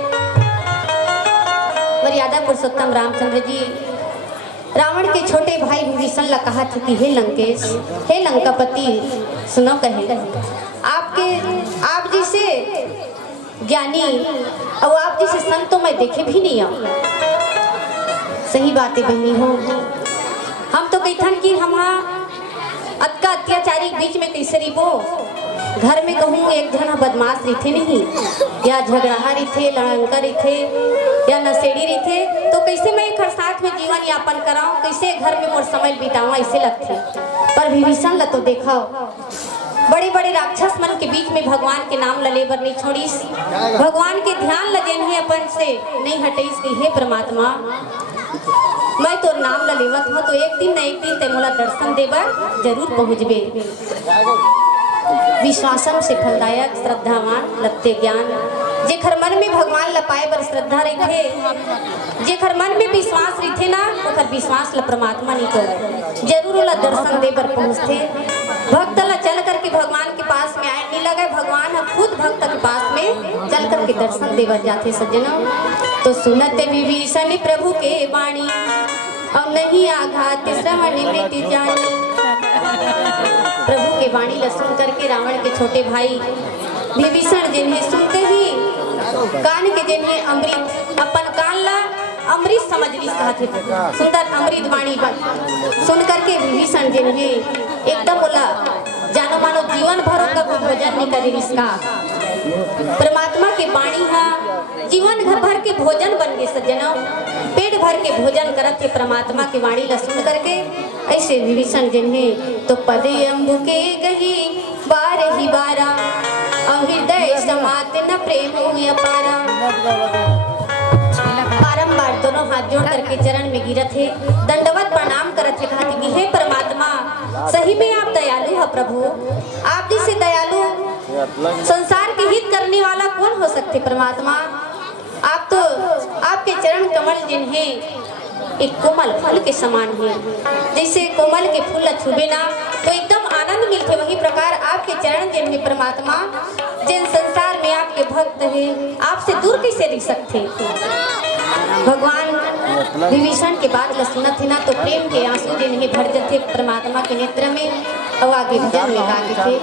मर्यादा पुरुषोत्तम रामचंद्र जी रावण के छोटे भाई विभीषण ला कहा थे कि हे लंकेश हे लंकापति सुनो कहे आपके आप जैसे ज्ञानी और आप जैसे संत तो मैं देखे भी नहीं हूँ। सही बात है बहनी हो हम तो कहथन कि हम अत्का अत्याचारी बीच में कैसे रिबो घर में कहूँ एक जन बदमाश रिथे नहीं या झगड़ाहा रिथे लड़ंका रिथे या नशेड़ी रिथे तो कैसे मैं एक साथ में जीवन यापन कराऊं कैसे घर में मोर समय बिताऊं ऐसे लगते। पर विभीषण ला तो देखो बड़े बड़े राक्षस मन के बीच में भगवान के नाम लले बर नहीं छोड़ीस भगवान के ध्यान लगे नहीं अपन से नहीं हटेस कि हे परमात्मा मैं तो नाम ललेवत हूँ तो एक दिन न एक दिन ते मोला दर्शन देवर जरूर पहुँचबे। विश्वासम से फलदायक श्रद्धावान लत्ते ज्ञान जेखर मन में भगवान लपाए बर श्रद्धा रखे जेखर मन में विश्वास रखे ना ओखर विश्वास ला परमात्मा नहीं तो जरूर ला दर्शन दे बर पहुँचते। भक्त ला चल करके भगवान के पास में आए नहीं लगे भगवान खुद भक्त के पास में चल करके दर्शन देवर जाते सज्जनों। तो सुनते विभीषण प्रभु के वाणी और नहीं आघात श्रवण मृत्यु जानी। प्रभु के वाणी ला सुन करके रावण के छोटे भाई विभीषण जिन्हें सुनते ही कान के जिन्हें अमृत अपन कान ला अमृत समझ ली कहा थे सुंदर अमृत वाणी सुन करके विभीषण जिन्हें एकदम बोला जानो मानो जीवन भर का भोजन नहीं करे इसका परमात्मा के वाणी है जीवन भर के भोजन बन गए सज्जनों पेट भर के भोजन करत थे परमात्मा की वाणी ला सुन करके। ऐसे विभीषण जिन्हें तो पदे अम्बु के गही बार ही बारा और हृदय समात न प्रेम हुई अपारा। बारंबार दोनों हाथ जोड़ करके चरण में गिरत है दंडवत प्रणाम करत है कहा कि हे परमात्मा सही में आप दयालु है प्रभु आप जैसे दयालु संसार के हित करने वाला कौन हो सकते परमात्मा। आप तो आपके चरण कमल जिन्हें एक कोमल फल के समान है जैसे कोमल के फूल छुबे ना तो एकदम आनंद मिलते वही प्रकार आपके चरण जिन्हें परमात्मा जिन संसार में आपके भक्त है आपसे दूर कैसे रह सकते। भगवान विभीषण के बाद सुनत है ना तो प्रेम के आंसू जिन्हें भर जाते परमात्मा के नेत्र में और आगे भजन में गाते थे।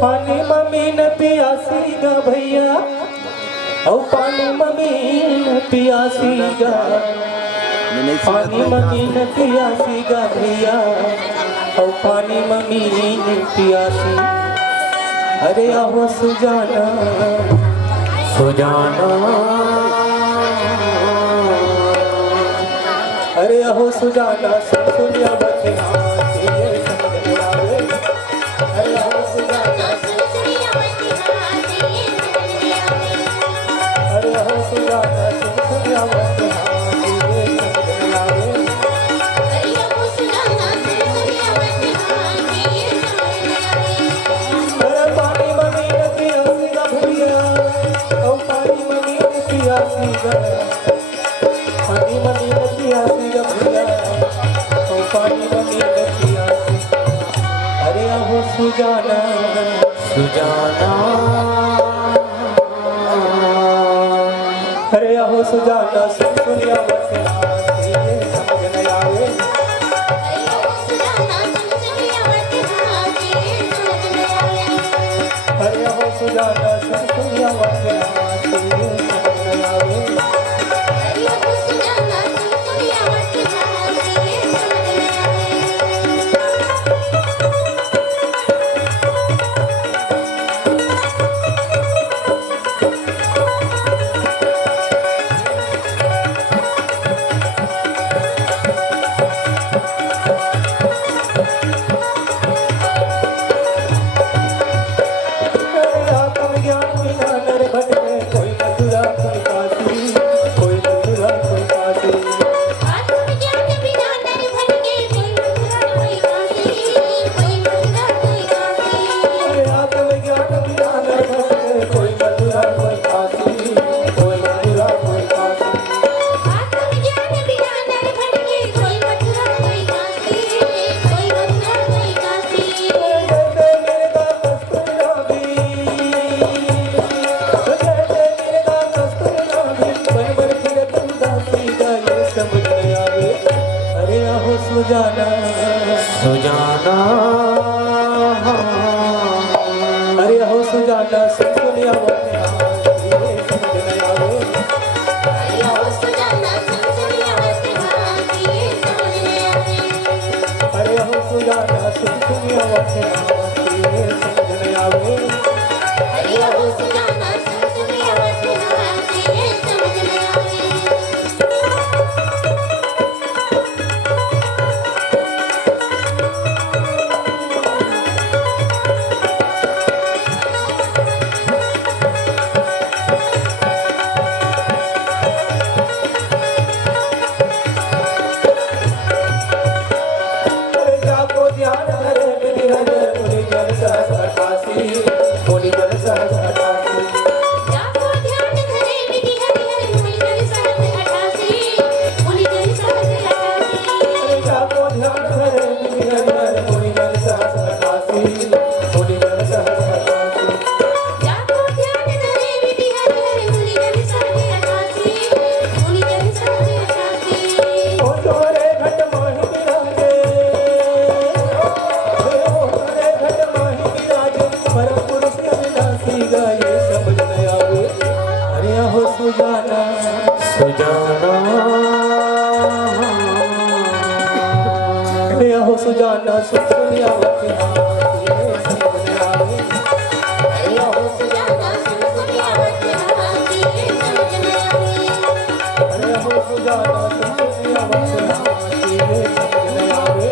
पानी मम्मी न पियासी गा भैया ओ पानी मम्मी न पियासी गा पानी मम्मी न पियासी गा भैया ओ पानी मम्मी न पियासी। अरे आओ सुजाना सुजाना अरे आओ सुजाना सुन सुनिया बचना सुजाना सुजाना अरे आहो सुजाना सुन सुनिया बचना समझ न आवे अरे आहो सुजाना सुन सुनिया बचना समझ न आवे। सुजाना सुन सुनिया वतन ये समझ न आवे अरे हो सुजाना सुन सुनिया वतन ये समझ न आवे अरे हो सुजाना सुन सुनिया वतन ये समझ न आवे अरे हो सुजाना सुन सुनिया वतन ये समझ न आवे अरे जाको ध्यान धरे विधि हरे मुनि जन सहस्र काशी मुनि जन सहस्र काशी जाको ध्यान धरे विधि हरि मुनि जन सहस्र अठासी मुनि जन सहस्र अठासी जाको ध्यान धरे विधि हरे मुनि जन सहस्र काशी मुनि जन सहस्र काशी जाको ध्यान धरे विधि हरि मुनि जन सहस्र अठासी मुनि जन सहस्र अठासी ओ तोरे घट माहि विराजे ओ तोरे घट माहि विराजे परम पुरुष अविनाशी गाये समझ न आवे अरे हो सुजाना सुजाना अरे हो सुजाना सुन सुनिया वतन ये समझ न आवे अरे हो सुजाना सुन सुनिया वतन ये समझ न आवे अरे हो सुजाना सुन सुनिया वतन ये समझ न आवे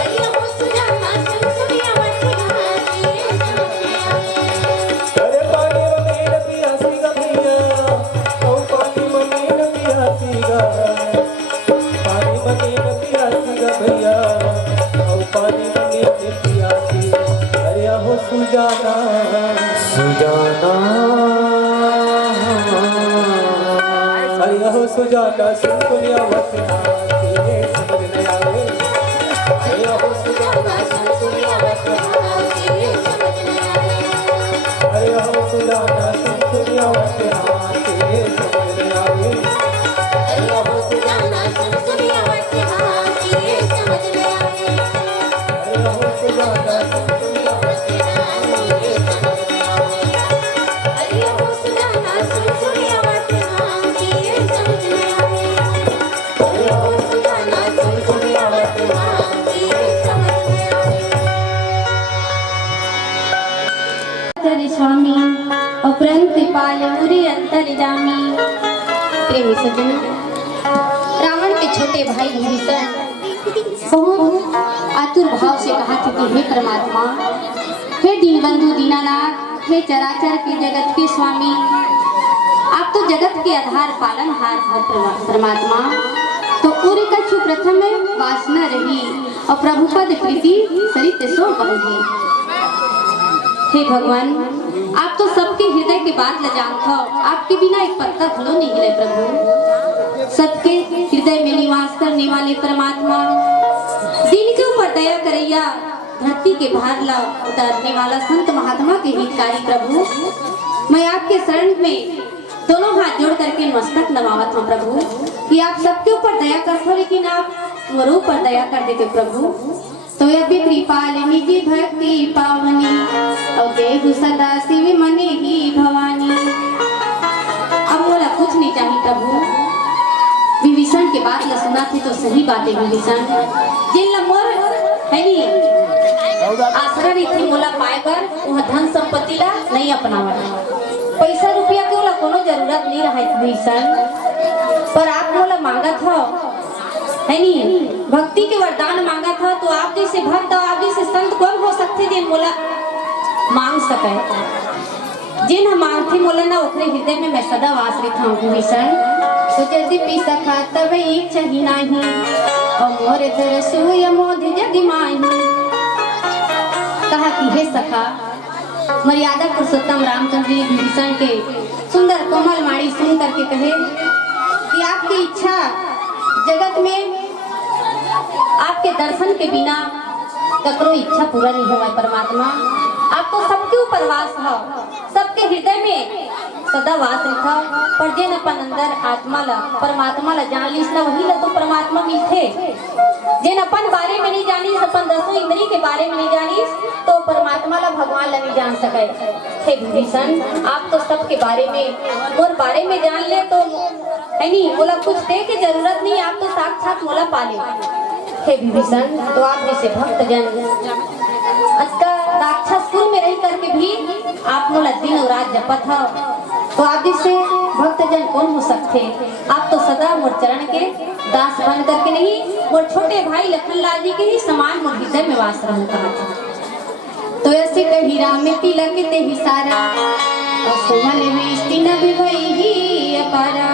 अरे हो सुजाना सुन सुनिया वतन ये समझ न आवे अरे पानी ममीन पियासी गा भैया ओ पानी ममीन पियासी गा पानी ममीन पियासी गा भैया ओ पानी ममीन पियासी अरे हो सुजाना सुजाना अरे हो सुजाना सुन सुनिया वतन ये समझ न आवे अरे हो सुजाना सुन सुनिया वतन ये समझ न आवे अरे हो सुजाना सुन सुनिया वतन ये समझ न आवे अरे हो सुजाना सुन सुनिया वतन ये समझ न आवे अरे हो सुजाना सुन सुनिया वतन ये समझ न आवे अरे हो सुजाना सुन सुनिया वतन ये समझ न आवे अरे हो सुजाना सुन सुनिया वतन ये समझ न आवे तेरे स्वामी उपरंत पाल मुरी अंतर्जामी। प्रेमी सज्जन, रावण के छोटे भाई विभीषण बहुत आतुर भाव से कहा था कि हे परमात्मा, हे दीनबंधु दीनानाथ, हे चराचर के जगत के स्वामी, आप तो जगत के आधार पालनहार हैं परमात्मा। तो उरी कछु प्रथम वासना रही और प्रभुपद प्रीति सरित सो कहोगे। हे भगवान, आप तो सबके हृदय के बात ल जानत हो, आपके बिना एक पत्ता धुलो नहीं हिले प्रभु। सबके हृदय में निवास करने वाले परमात्मा, दिन के ऊपर दया करैया, धरती के भार ला उतारने वाला संत महात्मा के हितकारी प्रभु, मैं आपके शरण में दोनों हाथ जोड़ करके मस्तक नमावत हूँ प्रभु कि आप सबके ऊपर दया करते हो, लेकिन आप मरो पर दया कर देते प्रभु। तो यदि कृपाल निजी भक्ति पावनी और देहु सदा शिव मने ही भवानी। अब बोला कुछ नहीं चाहिए प्रभु। विभीषण के बात ल सुना थी तो सही बात है विभीषण, जिन मोर है नी आश्रय थी मोला पाए कर वह धन संपत्ति ला नहीं अपनावा, पैसा रुपया के ला कोनो जरूरत नहीं रहा विभीषण, पर आप मोला मांगत हो है नी भक्ति के वरदान मांगा था। तो आप जैसे भक्त और आप जैसे संत कौन हो सकते जिन मोला मांग सके। जिन हम मांगते मोला ना उतने हृदय में मैं सदा वास रहता हूँ विभीषण। तो यदि पी सखा तब एक चाहिए नहीं और मोर धर सूय मोध जग माही। कहा कि हे सखा, मर्यादा पुरुषोत्तम रामचंद्र जी विभीषण के सुंदर कोमल माड़ी सुन करके कहे कि आपकी इच्छा जगत में आपके दर्शन के बिना ककरो इच्छा पूरा नहीं हुआ परमात्मा। आप तो सबके ऊपर वास हो, सबके हृदय में सदा वास रखा, पर जिन अपन अंदर आत्मा ला परमात्मा ला जान लीस ना वही ला तो परमात्मा मिलते। जिन अपन बारे में नहीं जानी, अपन दसों इंद्री के बारे में नहीं जानी, तो परमात्मा ला भगवान ला नहीं जान सके। हे विभीषण आप तो सबके बारे में मोर बारे में जान ले तो है नहीं बोला कुछ दे की जरूरत नहीं, आप तो साक्षात मोला पाले। हे विभीषण तो आप जैसे भक्त जन अतका राक्षसपुर में रह करके भी आप मोला दिन और रात जपत हो, तो आप जैसे भक्त जन कौन हो सकते। आप तो सदा मोर चरण के दास बन करके नहीं मोर छोटे भाई लखनलाल जी के ही समान मोर हृदय में वास रहता था। तो ऐसे कही राम तिलक ते ही सारा और सुमन बेस्ती न भई ही अपारा।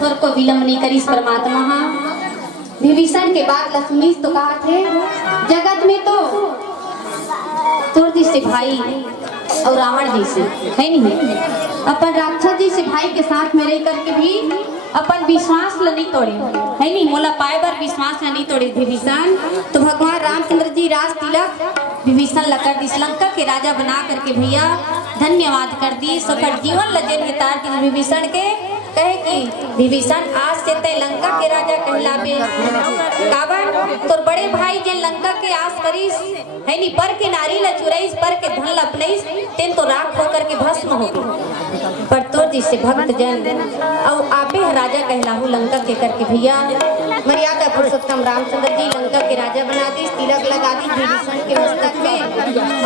थोर को विलंब नहीं करीस परमात्मा। विभीषण के बाद लक्ष्मी तो कहा थे जगत में तो तुर जी से भाई और रावण जी से है नहीं, अपन राक्षस जी से भाई के साथ में रह करके भी अपन विश्वास ल नहीं तोड़े है नहीं, मोला पाए बार विश्वास ल नहीं तोड़े विभीषण। तो भगवान रामचंद्र जी राज तिलक विभीषण ला कर दी, लंका के राजा बना करके भैया धन्यवाद कर दी। सकर जीवन लजेन के तार दी विभीषण के कहे कि विभीषण आज से तय लंका के राजा कहलाबे। काबर तोर बड़े भाई जे लंका के आस करीस है नी पर के नारी ला चुराइस पर के धन ला अपनाइस तेन तो राख होकर के भस्म हो गई। पर तोर जिससे भक्त जन अब आपे राजा कहलाहू लंका के करके भैया मर्यादा पुरुषोत्तम रामचंद्र जी लंका के राजा बना दी, तिलक लगा दी विभीषण के मस्तक में।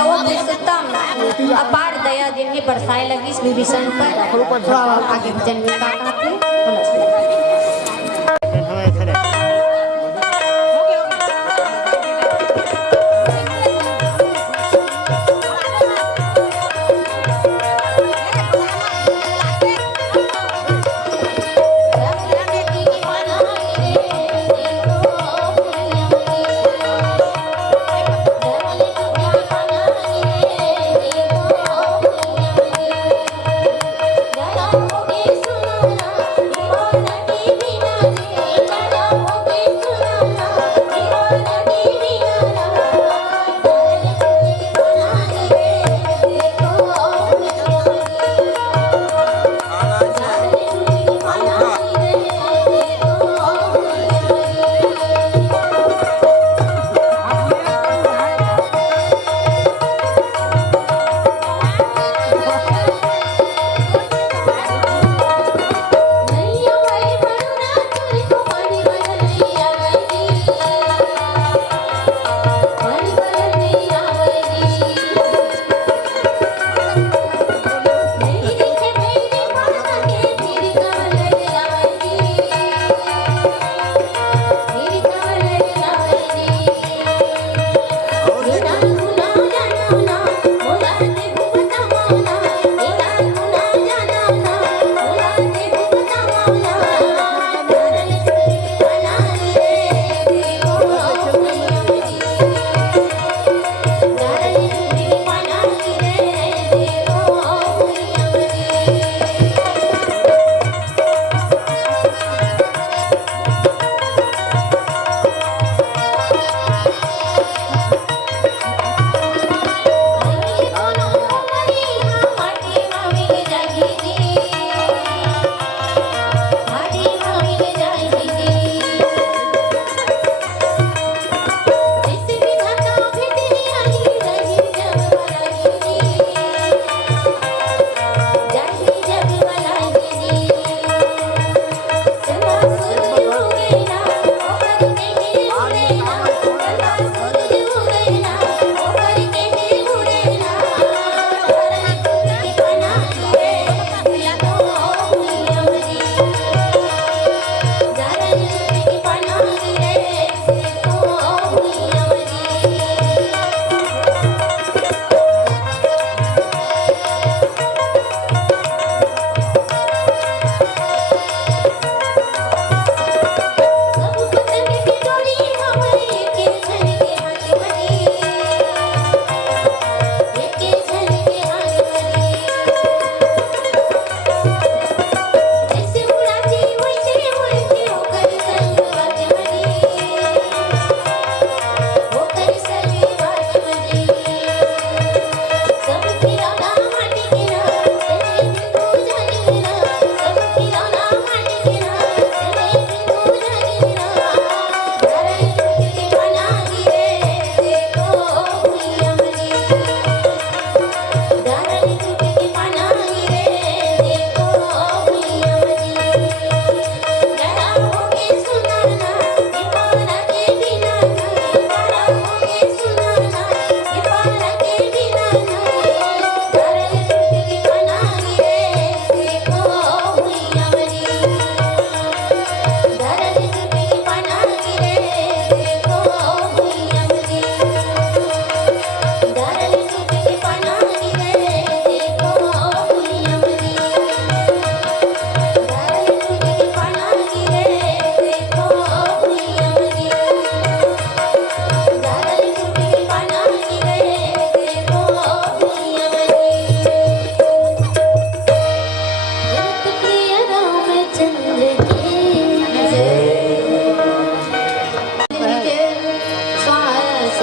और पुरुषोत्तम अपार दया जिन्हें बरसाए लगी इस विभीषण पर। थोड़ा आगे भजन में का कहते हैं बोला सुनिए। सुनो ना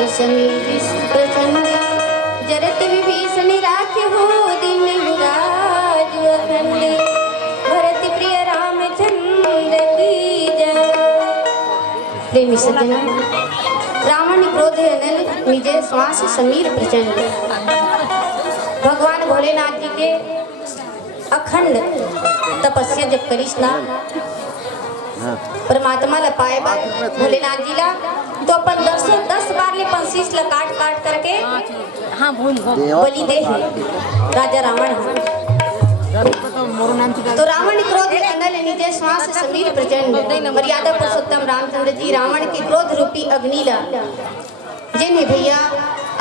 समीर प्रचंड जरत विभीषण राखे हो दिन युवराज अखंड भरत प्रिय रामचंद्र की जय। प्रेमी सज्जन, रावण क्रोध अनल निजे श्वास समीर प्रचंड। भगवान भोलेनाथ जी के अखंड तपस्या जब करिस ना परमात्मा ला पाए बा भोलेनाथ जी ला, तो अपन 10 बार ले पंसीस ला काट काट करके बलि दे है राजा रावण। तो रावण क्रोध अनल निजे श्वास समीर प्रचंड। मर्यादा पुरुषोत्तम रामचंद्र जी रावण के क्रोध रूपी अग्नि ला जिन्हें भैया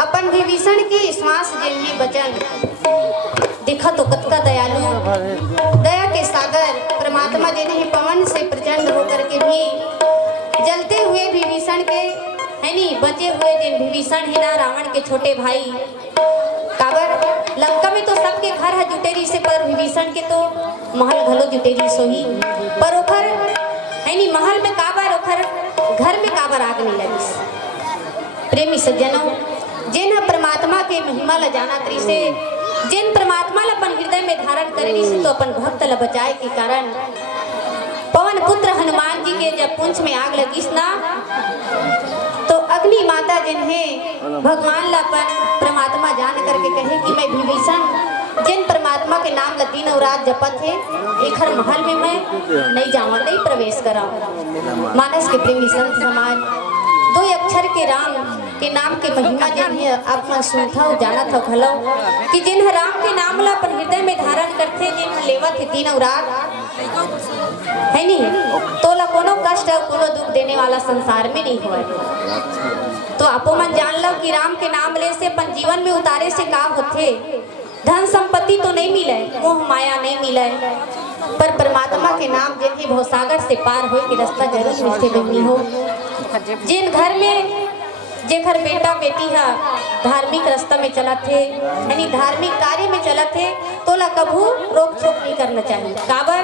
अपन विभीषण के श्वास जिन्हें बचन देखा तो कतका दयालु दया के सागर परमात्मा जिन्हें पवन से प्रचंड होकर के भी जलते हुए विभीषण के है नी बचे हुए जिन विभीषण है ना रावण के छोटे भाई काबर लंका में तो सबके घर है जुटेरी से, पर विभीषण के तो महल घलो जुटेरी सोही, पर ओखर है नी महल में काबर ओखर घर में काबर आग नहीं लगी। प्रेमी सज्जनों, जिन परमात्मा के महिमा ला जाना करी से, जिन परमात्मा ला अपन हृदय में धारण करी से, तो अपन भक्त ला बचाए के कारण पवन पुत्र हनुमान जी के जब पुंछ में आग लगी ना, तो अग्नि माता जिन्हें भगवान ला अपन परमात्मा जान करके कहे कि मैं विभीषण जिन परमात्मा के नाम ला दिन और रात जपत है, एक हर महल में मैं नहीं जाऊँ, नहीं प्रवेश कराऊँ। मानस के प्रेमी संत समाज 2 अक्षर के राम के नाम के महिमा जिन्हें अपना सुनता हो जाना था भलो कि जिन्हें राम के नाम ला अपन हृदय में धारण करते, जिन्हें लेवत है दिन और रात है नहीं, तो ला कोनो कष्ट और कोनो दुख देने वाला संसार में नहीं हुआ। तो आपो मन जान लो कि राम के नाम ले से अपन जीवन में उतारे से का होते। धन संपत्ति तो नहीं मिले, मोह माया नहीं मिले, पर परमात्मा के नाम जिन्हें भवसागर से पार हो के रास्ता जरूर मिलते बनी हो। जिन घर में जेकर बेटा बेटी है धार्मिक रास्ता में चला थे, यानी धार्मिक कार्य में चला थे, तो ला कभू रोक छोक नहीं करना चाहिए। काबर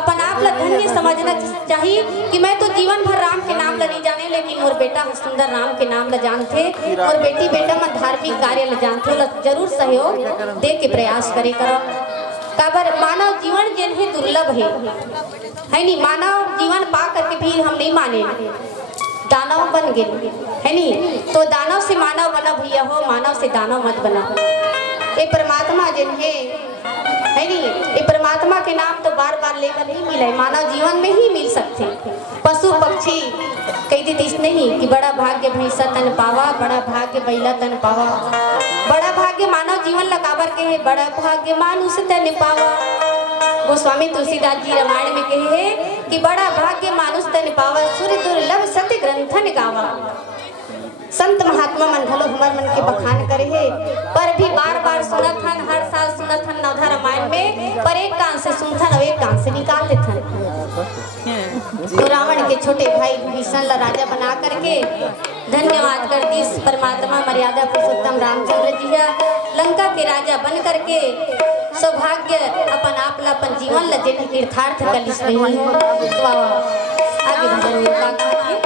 अपन आप ला धन्य समझना चाहिए कि मैं तो जीवन भर राम के नाम ला नहीं जाने, लेकिन मोर बेटा सुंदर राम के नाम ला जानते और बेटी बेटा मन धार्मिक कार्य ला जानते, ला जरूर सहयोग दे के प्रयास करे करो। काबर मानव जीवन जिन्हें दुर्लभ है नी, मानव जीवन पा करके भी हम नहीं माने दानव बन गए है नी, तो दानव से मानव बना भैया हो, मानव से दानव मत बना। ये परमात्मा जिन्हें है नी, ये परमात्मा के नाम तो बार बार लेकर नहीं मिले, मानव जीवन में ही मिल सकते। पशु पक्षी कही देती नहीं कि बड़ा भाग्य भैंसा तन पावा, बड़ा भाग्य बैला तन पावा, बड़ा भाग्य मानव जीवन लगावर के है, बड़ा भाग्य मानुष तन पावा। गोस्वामी तुलसीदास जी रामायण में कहे है कि बड़ा भाग्य मानुष तन पावा, सूर्य दुर्लभ सत्य ग्रंथन गावा। संत महात्मा मन घलो हमार मन के बखान करे है, पर भी बार बार सुनत हन, हर साल सुनत हन नवधा रामायण में, पर एक कान से सुनथन और एक कान से निकाल देथन। तो रावण के छोटे भाई विभीषण ला राजा बना करके धन्यवाद कर दी परमात्मा मर्यादा पुरुषोत्तम रामचंद्र जी लंका के राजा बन करके सौभाग्य अपन आप ला अपन जीवन ला जिन्हें तीर्थार्थ कर लिस रही हो। आगे भजन का गाना है।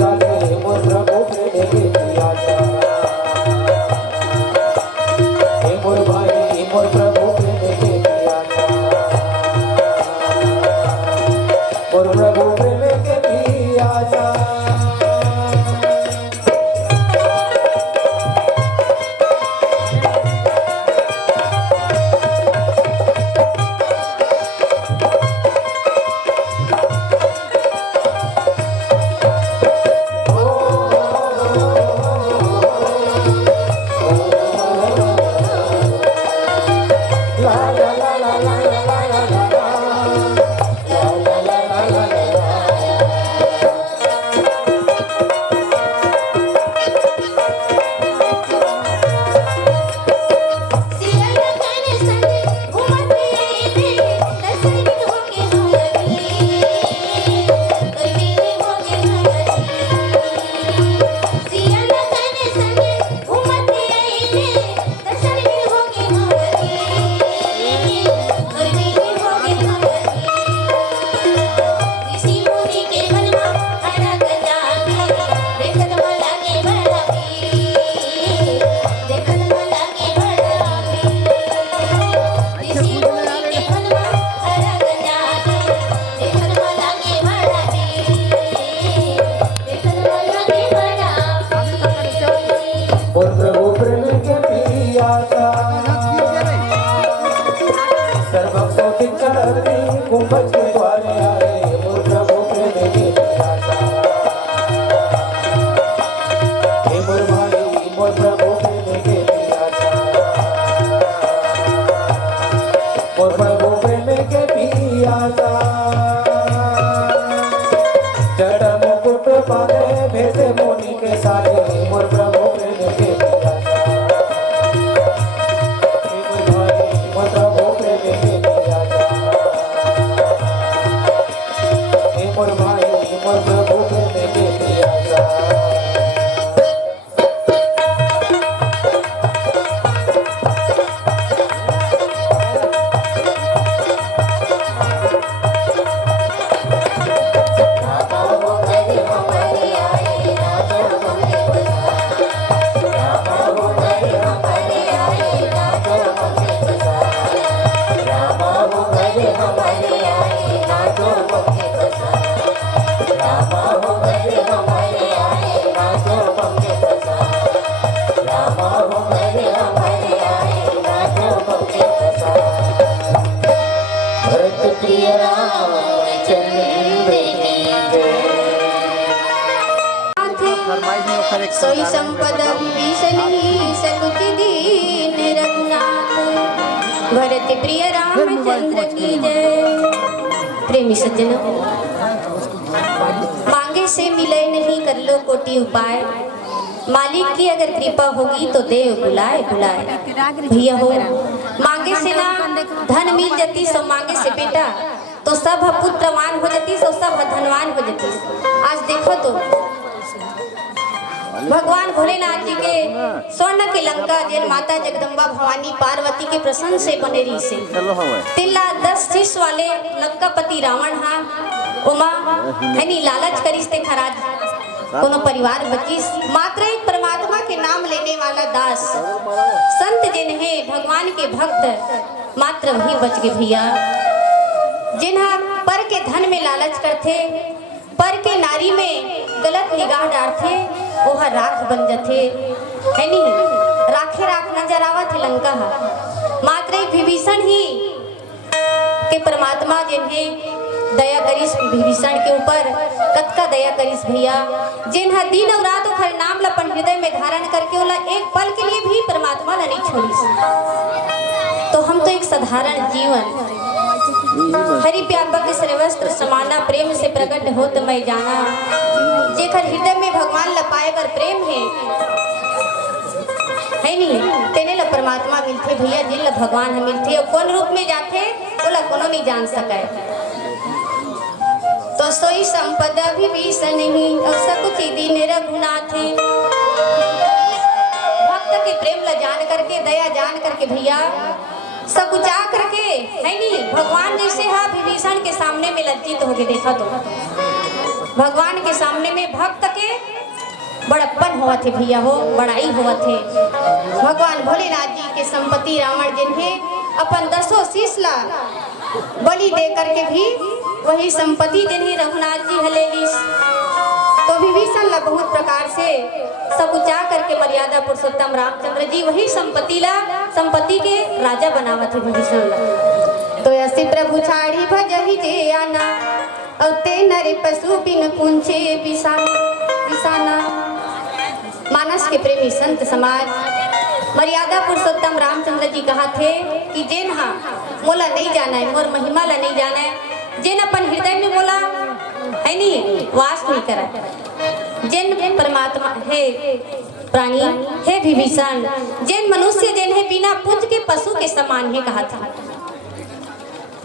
गाथे मोर प्रभु प्रेम के पियासा हे मोर भाई मोर प्रभु प्रेम के पियासा मोर प्रभु प्रेम के पियासा सोई संपदा विभीषण सकुच दीन रघुनाथ भरत प्रिय रामचंद्र की जय। प्रेमी सज्जनों, मांगे से मिले नहीं कर लो कोटि उपाय, मालिक की अगर कृपा होगी तो देव बुलाए बुलाए। भैया हो, मांगे से ना धन मिल जाती सो मांगे से बेटा तो सब पुत्रवान हो जाती सो सब धनवान हो जाती। आज देखो तो भगवान भोलेनाथ जी के स्वर्ण के लंका जिन माता जगदम्बा भवानी पार्वती के प्रसन्न से बनेरी से 3,10 शीश वाले लंकापति रावण हा उमा यानी लालच करिस ते खराज कोनो परिवार बचिस। मात्र एक परमात्मा के नाम लेने वाला दास संत जिन है भगवान के भक्त मात्र वही बच गए भैया। जिन्हा पर के धन में लालच करते, पर के नारी में गलत निगाह डालते, वह राख बन जाते है नहीं। राखे राख नजर आवा थे लंका हा। मात्र एक विभीषण ही के परमात्मा जिन्हें दया करिस विभीषण के ऊपर कतका दया करिस भैया। जिन्हा दिन और रात ओखर नाम ला अपन हृदय में धारण करके ओला एक पल के लिए भी परमात्मा ला नहीं छोड़िस। तो हम तो एक साधारण जीवन हरि व्यापक सर्वस्त्र समाना प्रेम से प्रकट हो तो मैं जाना। जेकर हृदय में भगवान ला पाए बर प्रेम है नहीं तेने ला परमात्मा मिलते भैया। जिन ला भगवान हम मिलते और कौन रूप में जाते ओला कोनो नहीं जान सके। तो सोई संपदा विभीषण नहीं और सकुच दीन रघुनाथ। भक्त के प्रेम ला जान करके दया जान करके भैया सकुचा करके है नहीं भगवान जैसे हा विभीषण के सामने में लज्जित हो गए। देखा तो भगवान के सामने में भक्त के बड़प्पन हुआ थे भैया हो, बड़ाई हुआ थे। भगवान भोलेनाथ जी के संपत्ति रावण जिन्हें अपन 10 शीशला बलि दे करके भी वही संपत्ति जिन्हें रघुनाथ जी हलेलिस, तो विभीषण ला बहुत प्रकार से सकुचा करके मर्यादा पुरुषोत्तम रामचंद्र जी वही संपत्ति के राजा बनावत थे विभीषण ला। तो ऐसे प्रभु छाड़ी भजहि जे आना और ते नरे पशु बिन पूंछे बिसाना। मानस के प्रेमी संत समाज मर्यादा पुरुषोत्तम रामचंद्र जी कहा थे कि जेन हाँ मोला नहीं जाना है, मोर महिमा ला नहीं जाना है, जेन अपन हृदय में मोला है नहीं वास नहीं करा, जेन परमात्मा है प्राणी है विभीषण, जेन मनुष्य जेन है बिना पुंज के पशु के समान है कहा था,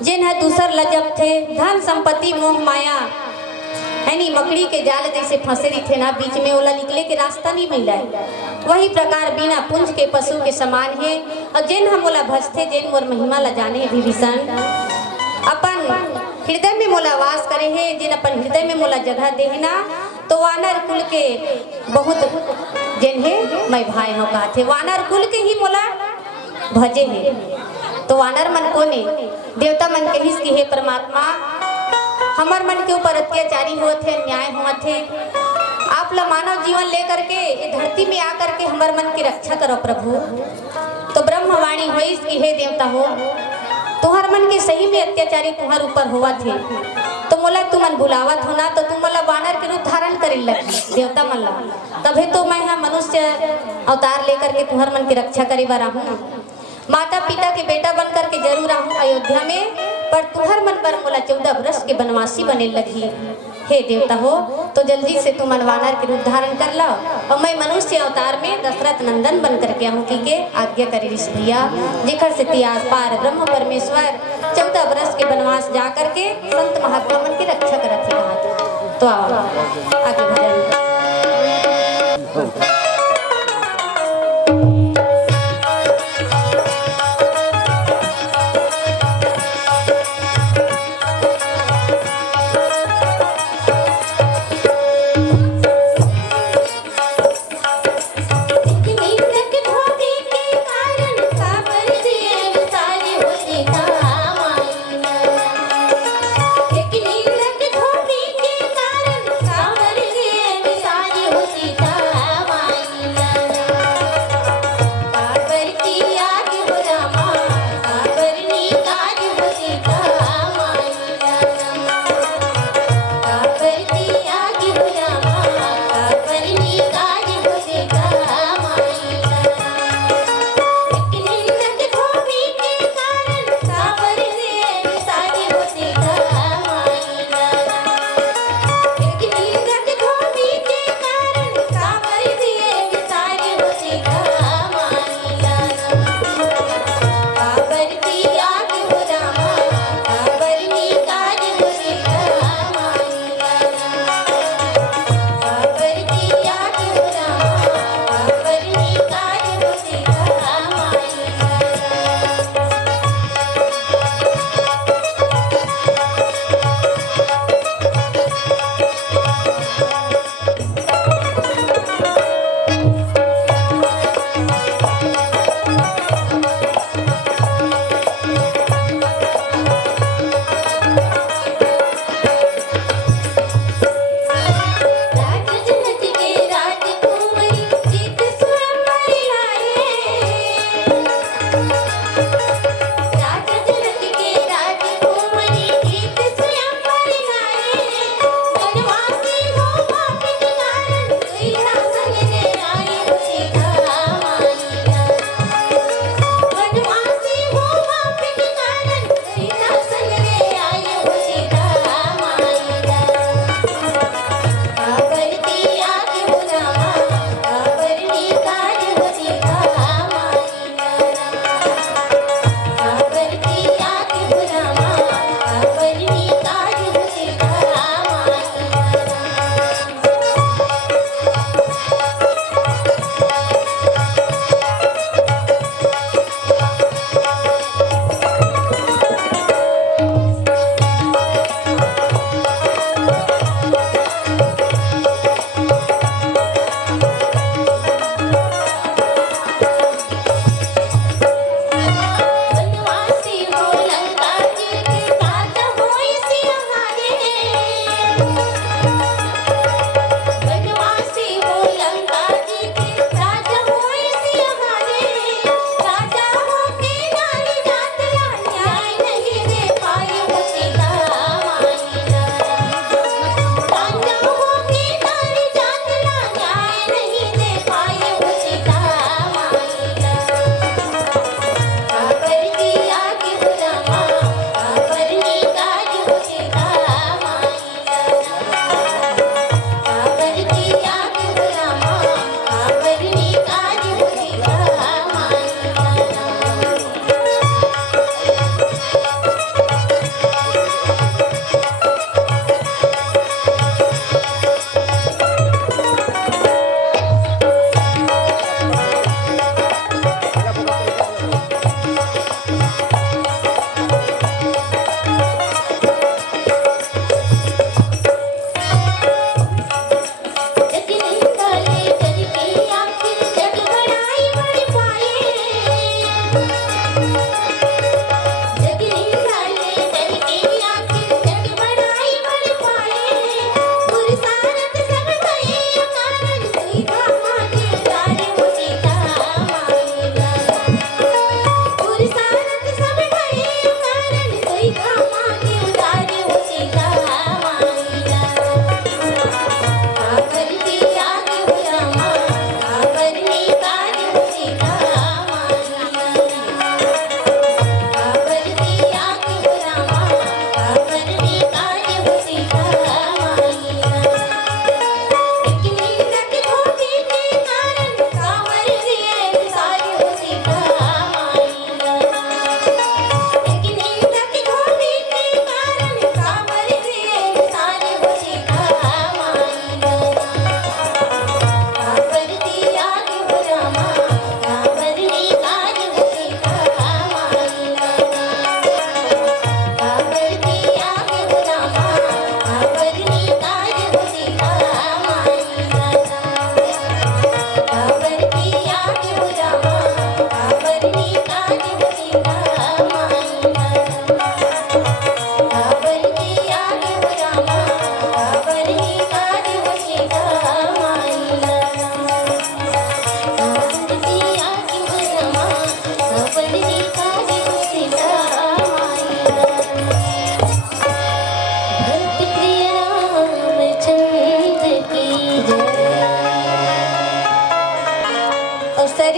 जिन है दूसर लजब थे धन संपत्ति मोह माया है नी मकड़ी के जाल जैसे फंसे रही थे ना, बीच में ओला निकले के रास्ता नहीं मिला है, वही प्रकार बिना पुंज के पशु के समान है। और जिन हम मोला भजते जेन मोर महिमा ला जाने विभीषण, अपन हृदय में मोला वास करे है, जिन अपन हृदय में मोला जगह दे है ना, तो वानर कुल के बहुत जिन है मैं भाई हो कहा थे, वानर कुल के ही मोला भजे है। तो वानर मन को ने देवता मन कहिस कि हे परमात्मा हमर मन के ऊपर अत्याचारी होत है, न्याय होत है, आप ला मानव जीवन लेकर के ये धरती में आकर के हमर मन की रक्षा करो प्रभु। तो ब्रह्मवाणी होइस कि हे देवता हो तुहर मन के सही में अत्याचारी तुहर ऊपर हुआ थे, तो मोला तू मन बुलावत होना तो तुम मोला वानर के रूप धारण करे लगी देवता मन ला, तभी तो मैं यहाँ मनुष्य अवतार लेकर के तुहर मन की रक्षा करे बर आहूँ। माता पिता के बेटा बन करके जरूर आहूँ अयोध्या में, पर तुहर मन पर मोला 14 वर्ष के बनवासी बने लगी। हे देवता हो तो जल्दी से तुम वानर के रूप धारण कर लो और मैं मनुष्य अवतार में दशरथ नंदन बन करके आहूँ के आज्ञा करे भैया, जेखर से तियास पार ब्रह्म परमेश्वर 14 वर्ष के बनवास जा करके संत महात्मा मन की रक्षा करत थे। तो आओ आगे भजन। एक नीलक धोबी के कारण सावर रे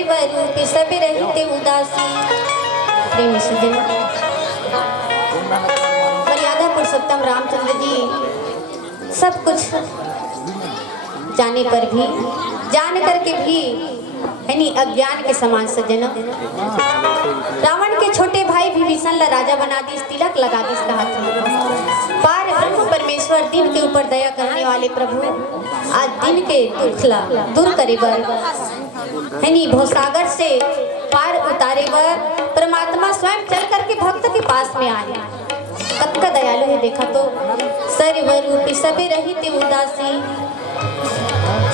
स्वरूप सब रहते उदासी। प्रेमी सज्जन, मर्यादा पुरुषोत्तम रामचंद्र जी सब कुछ जाने पर भी, जान करके भी यानी अज्ञान के समान सज्जन, रावण के छोटे भाई विभीषण ला राजा बना दी, तिलक लगा दी इसका हाथ। पार ब्रह्म परमेश्वर दिन के ऊपर दया करने वाले प्रभु आज दिन के दुख ला दूर करे बर यानी भवसागर से पार उतारे बर परमात्मा स्वयं चल करके भक्त के पास में आए। कब का दयालु है देखा तो, सर्वरूप सबे रहिते उदासी,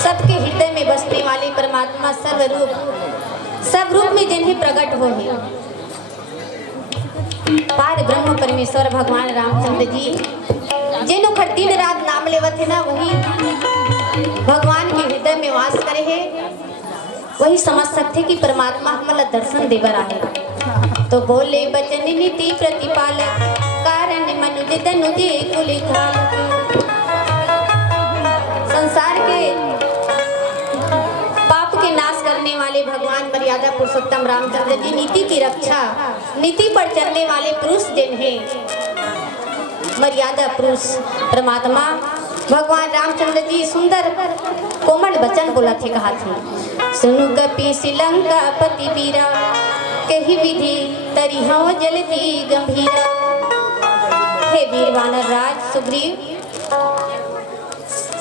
सबके हृदय में बसने वाले परमात्मा सर्वरूप सब रूप में जिन्हें प्रकट हो है। पार ब्रह्म परमेश्वर भगवान रामचंद्र जी जिन ओखर दिन रात नाम लेवत है ना, वही भगवान के हृदय में वास करे है, वही समझ सकते कि परमात्मा हमला दर्शन देवर आहे। तो बोले बचन नीति प्रतिपालक, कारण मनुज तनुजे कुल घालक। संसार के पाप के नाश करने वाले भगवान मर्यादा पुरुषोत्तम रामचंद्र जी नीति की रक्षा, नीति पर चलने वाले पुरुष जिन है मर्यादा पुरुष परमात्मा भगवान रामचंद्र जी सुंदर कोमल वचन बोला थे, कहा थे सुनु कपि श्रीलंका पति वीरा, कही विधि तरी हो जलती गंभीरा। हे वीर वानर राज सुग्रीव,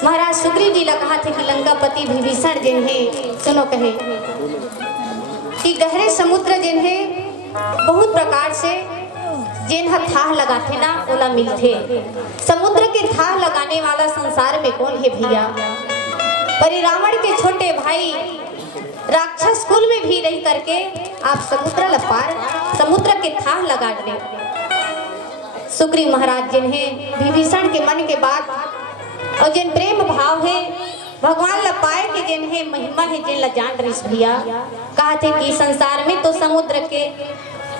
महाराज सुग्रीव जी ने कहा थे कि लंकापति विभीषण जिन है सुनो कहे कि गहरे समुद्र जिन है बहुत प्रकार से जिन थाह लगाते ना ओला मिलते। समुद्र के थाह लगाने वाला संसार में कौन है भैया? पर रावण के छोटे भाई राक्षस कुल में भी रह करके आप समुद्र लपार समुद्र के थाह लगा दे। सुग्रीव महाराज जिन है विभीषण के मन के बात और जिन प्रेम भाव है भगवान ला पाए के जिन है महिमा है जिन ला जान रही भैया। कहा थे कि संसार में तो समुद्र के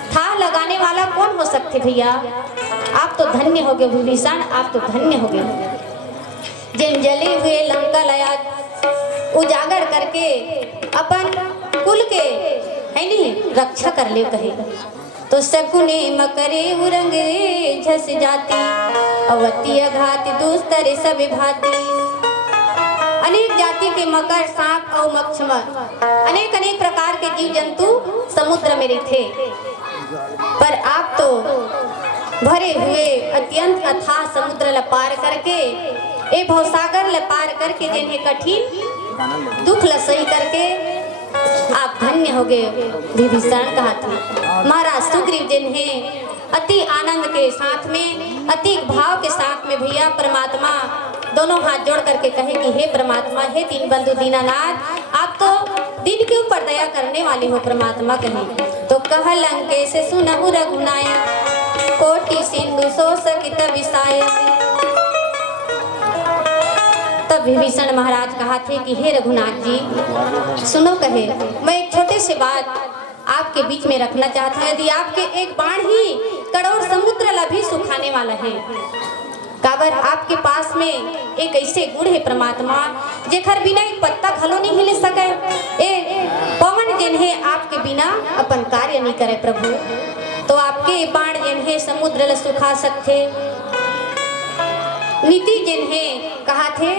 था लगाने वाला कौन हो सकते भैया? आप तो धन्य हो गए विभीषण, आप तो धन्य हो गए। जिन जले हुए लंका लया उजागर करके अपन कुल के है नहीं रक्षा कर ले कहे। तो शकुने मकरे उरंगे झस जाती, अवती अघात दुस्तर सब भाती। अनेक जाति के मकर, सांप और मच्छर अनेक अनेक प्रकार के जीव जंतु समुद्र में रहते, पर आप तो भरे हुए अत्यंत अथाह समुद्र ल पार करके ए भवसागर ल पार करके जिन्हें कठिन दुख ल सही करके आप धन्य हो गए विभीषण। कहा था महाराज सुग्रीव जिन्हें अति आनंद के साथ में अति भाव के साथ में भैया परमात्मा दोनों हाथ जोड़ करके कहे कि हे परमात्मा, हे दीन बंधु दीनानाथ, आप तो दिन के ऊपर दया करने वाले हो परमात्मा। कहे तो कह लंके से सुनहु रघुनायक, कोटि सिंधु सो सकित विसायक। तब विभीषण महाराज कहा थे कि हे रघुनाथ जी सुनो, कहे मैं एक छोटे से बात आपके बीच में रखना चाहता हूँ। यदि आपके एक बाण ही करोड़ समुद्र ला भी सुखाने वाला है, काबर आपके पास में एक ऐसे गुण है परमात्मा जेखर बिना एक पत्ता खलो नहीं हिले सके। ए पवन जिन है आपके बिना अपन कार्य नहीं करे प्रभु। तो आपके बाण जिन है समुद्र ल सुखा सकते। नीति जिन है कहा थे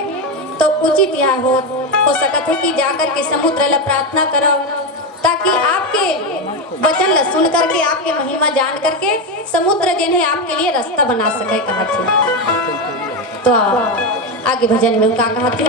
तो उचित यह हो सकत है कि जाकर के समुद्र ल प्रार्थना करो, ताकि आपके वचन ल सुन करके आपके महिमा जान करके समुद्र जिन्हें आपके लिए रास्ता बना सके। कहा थे तो आगे भजन में क्या कहा थे।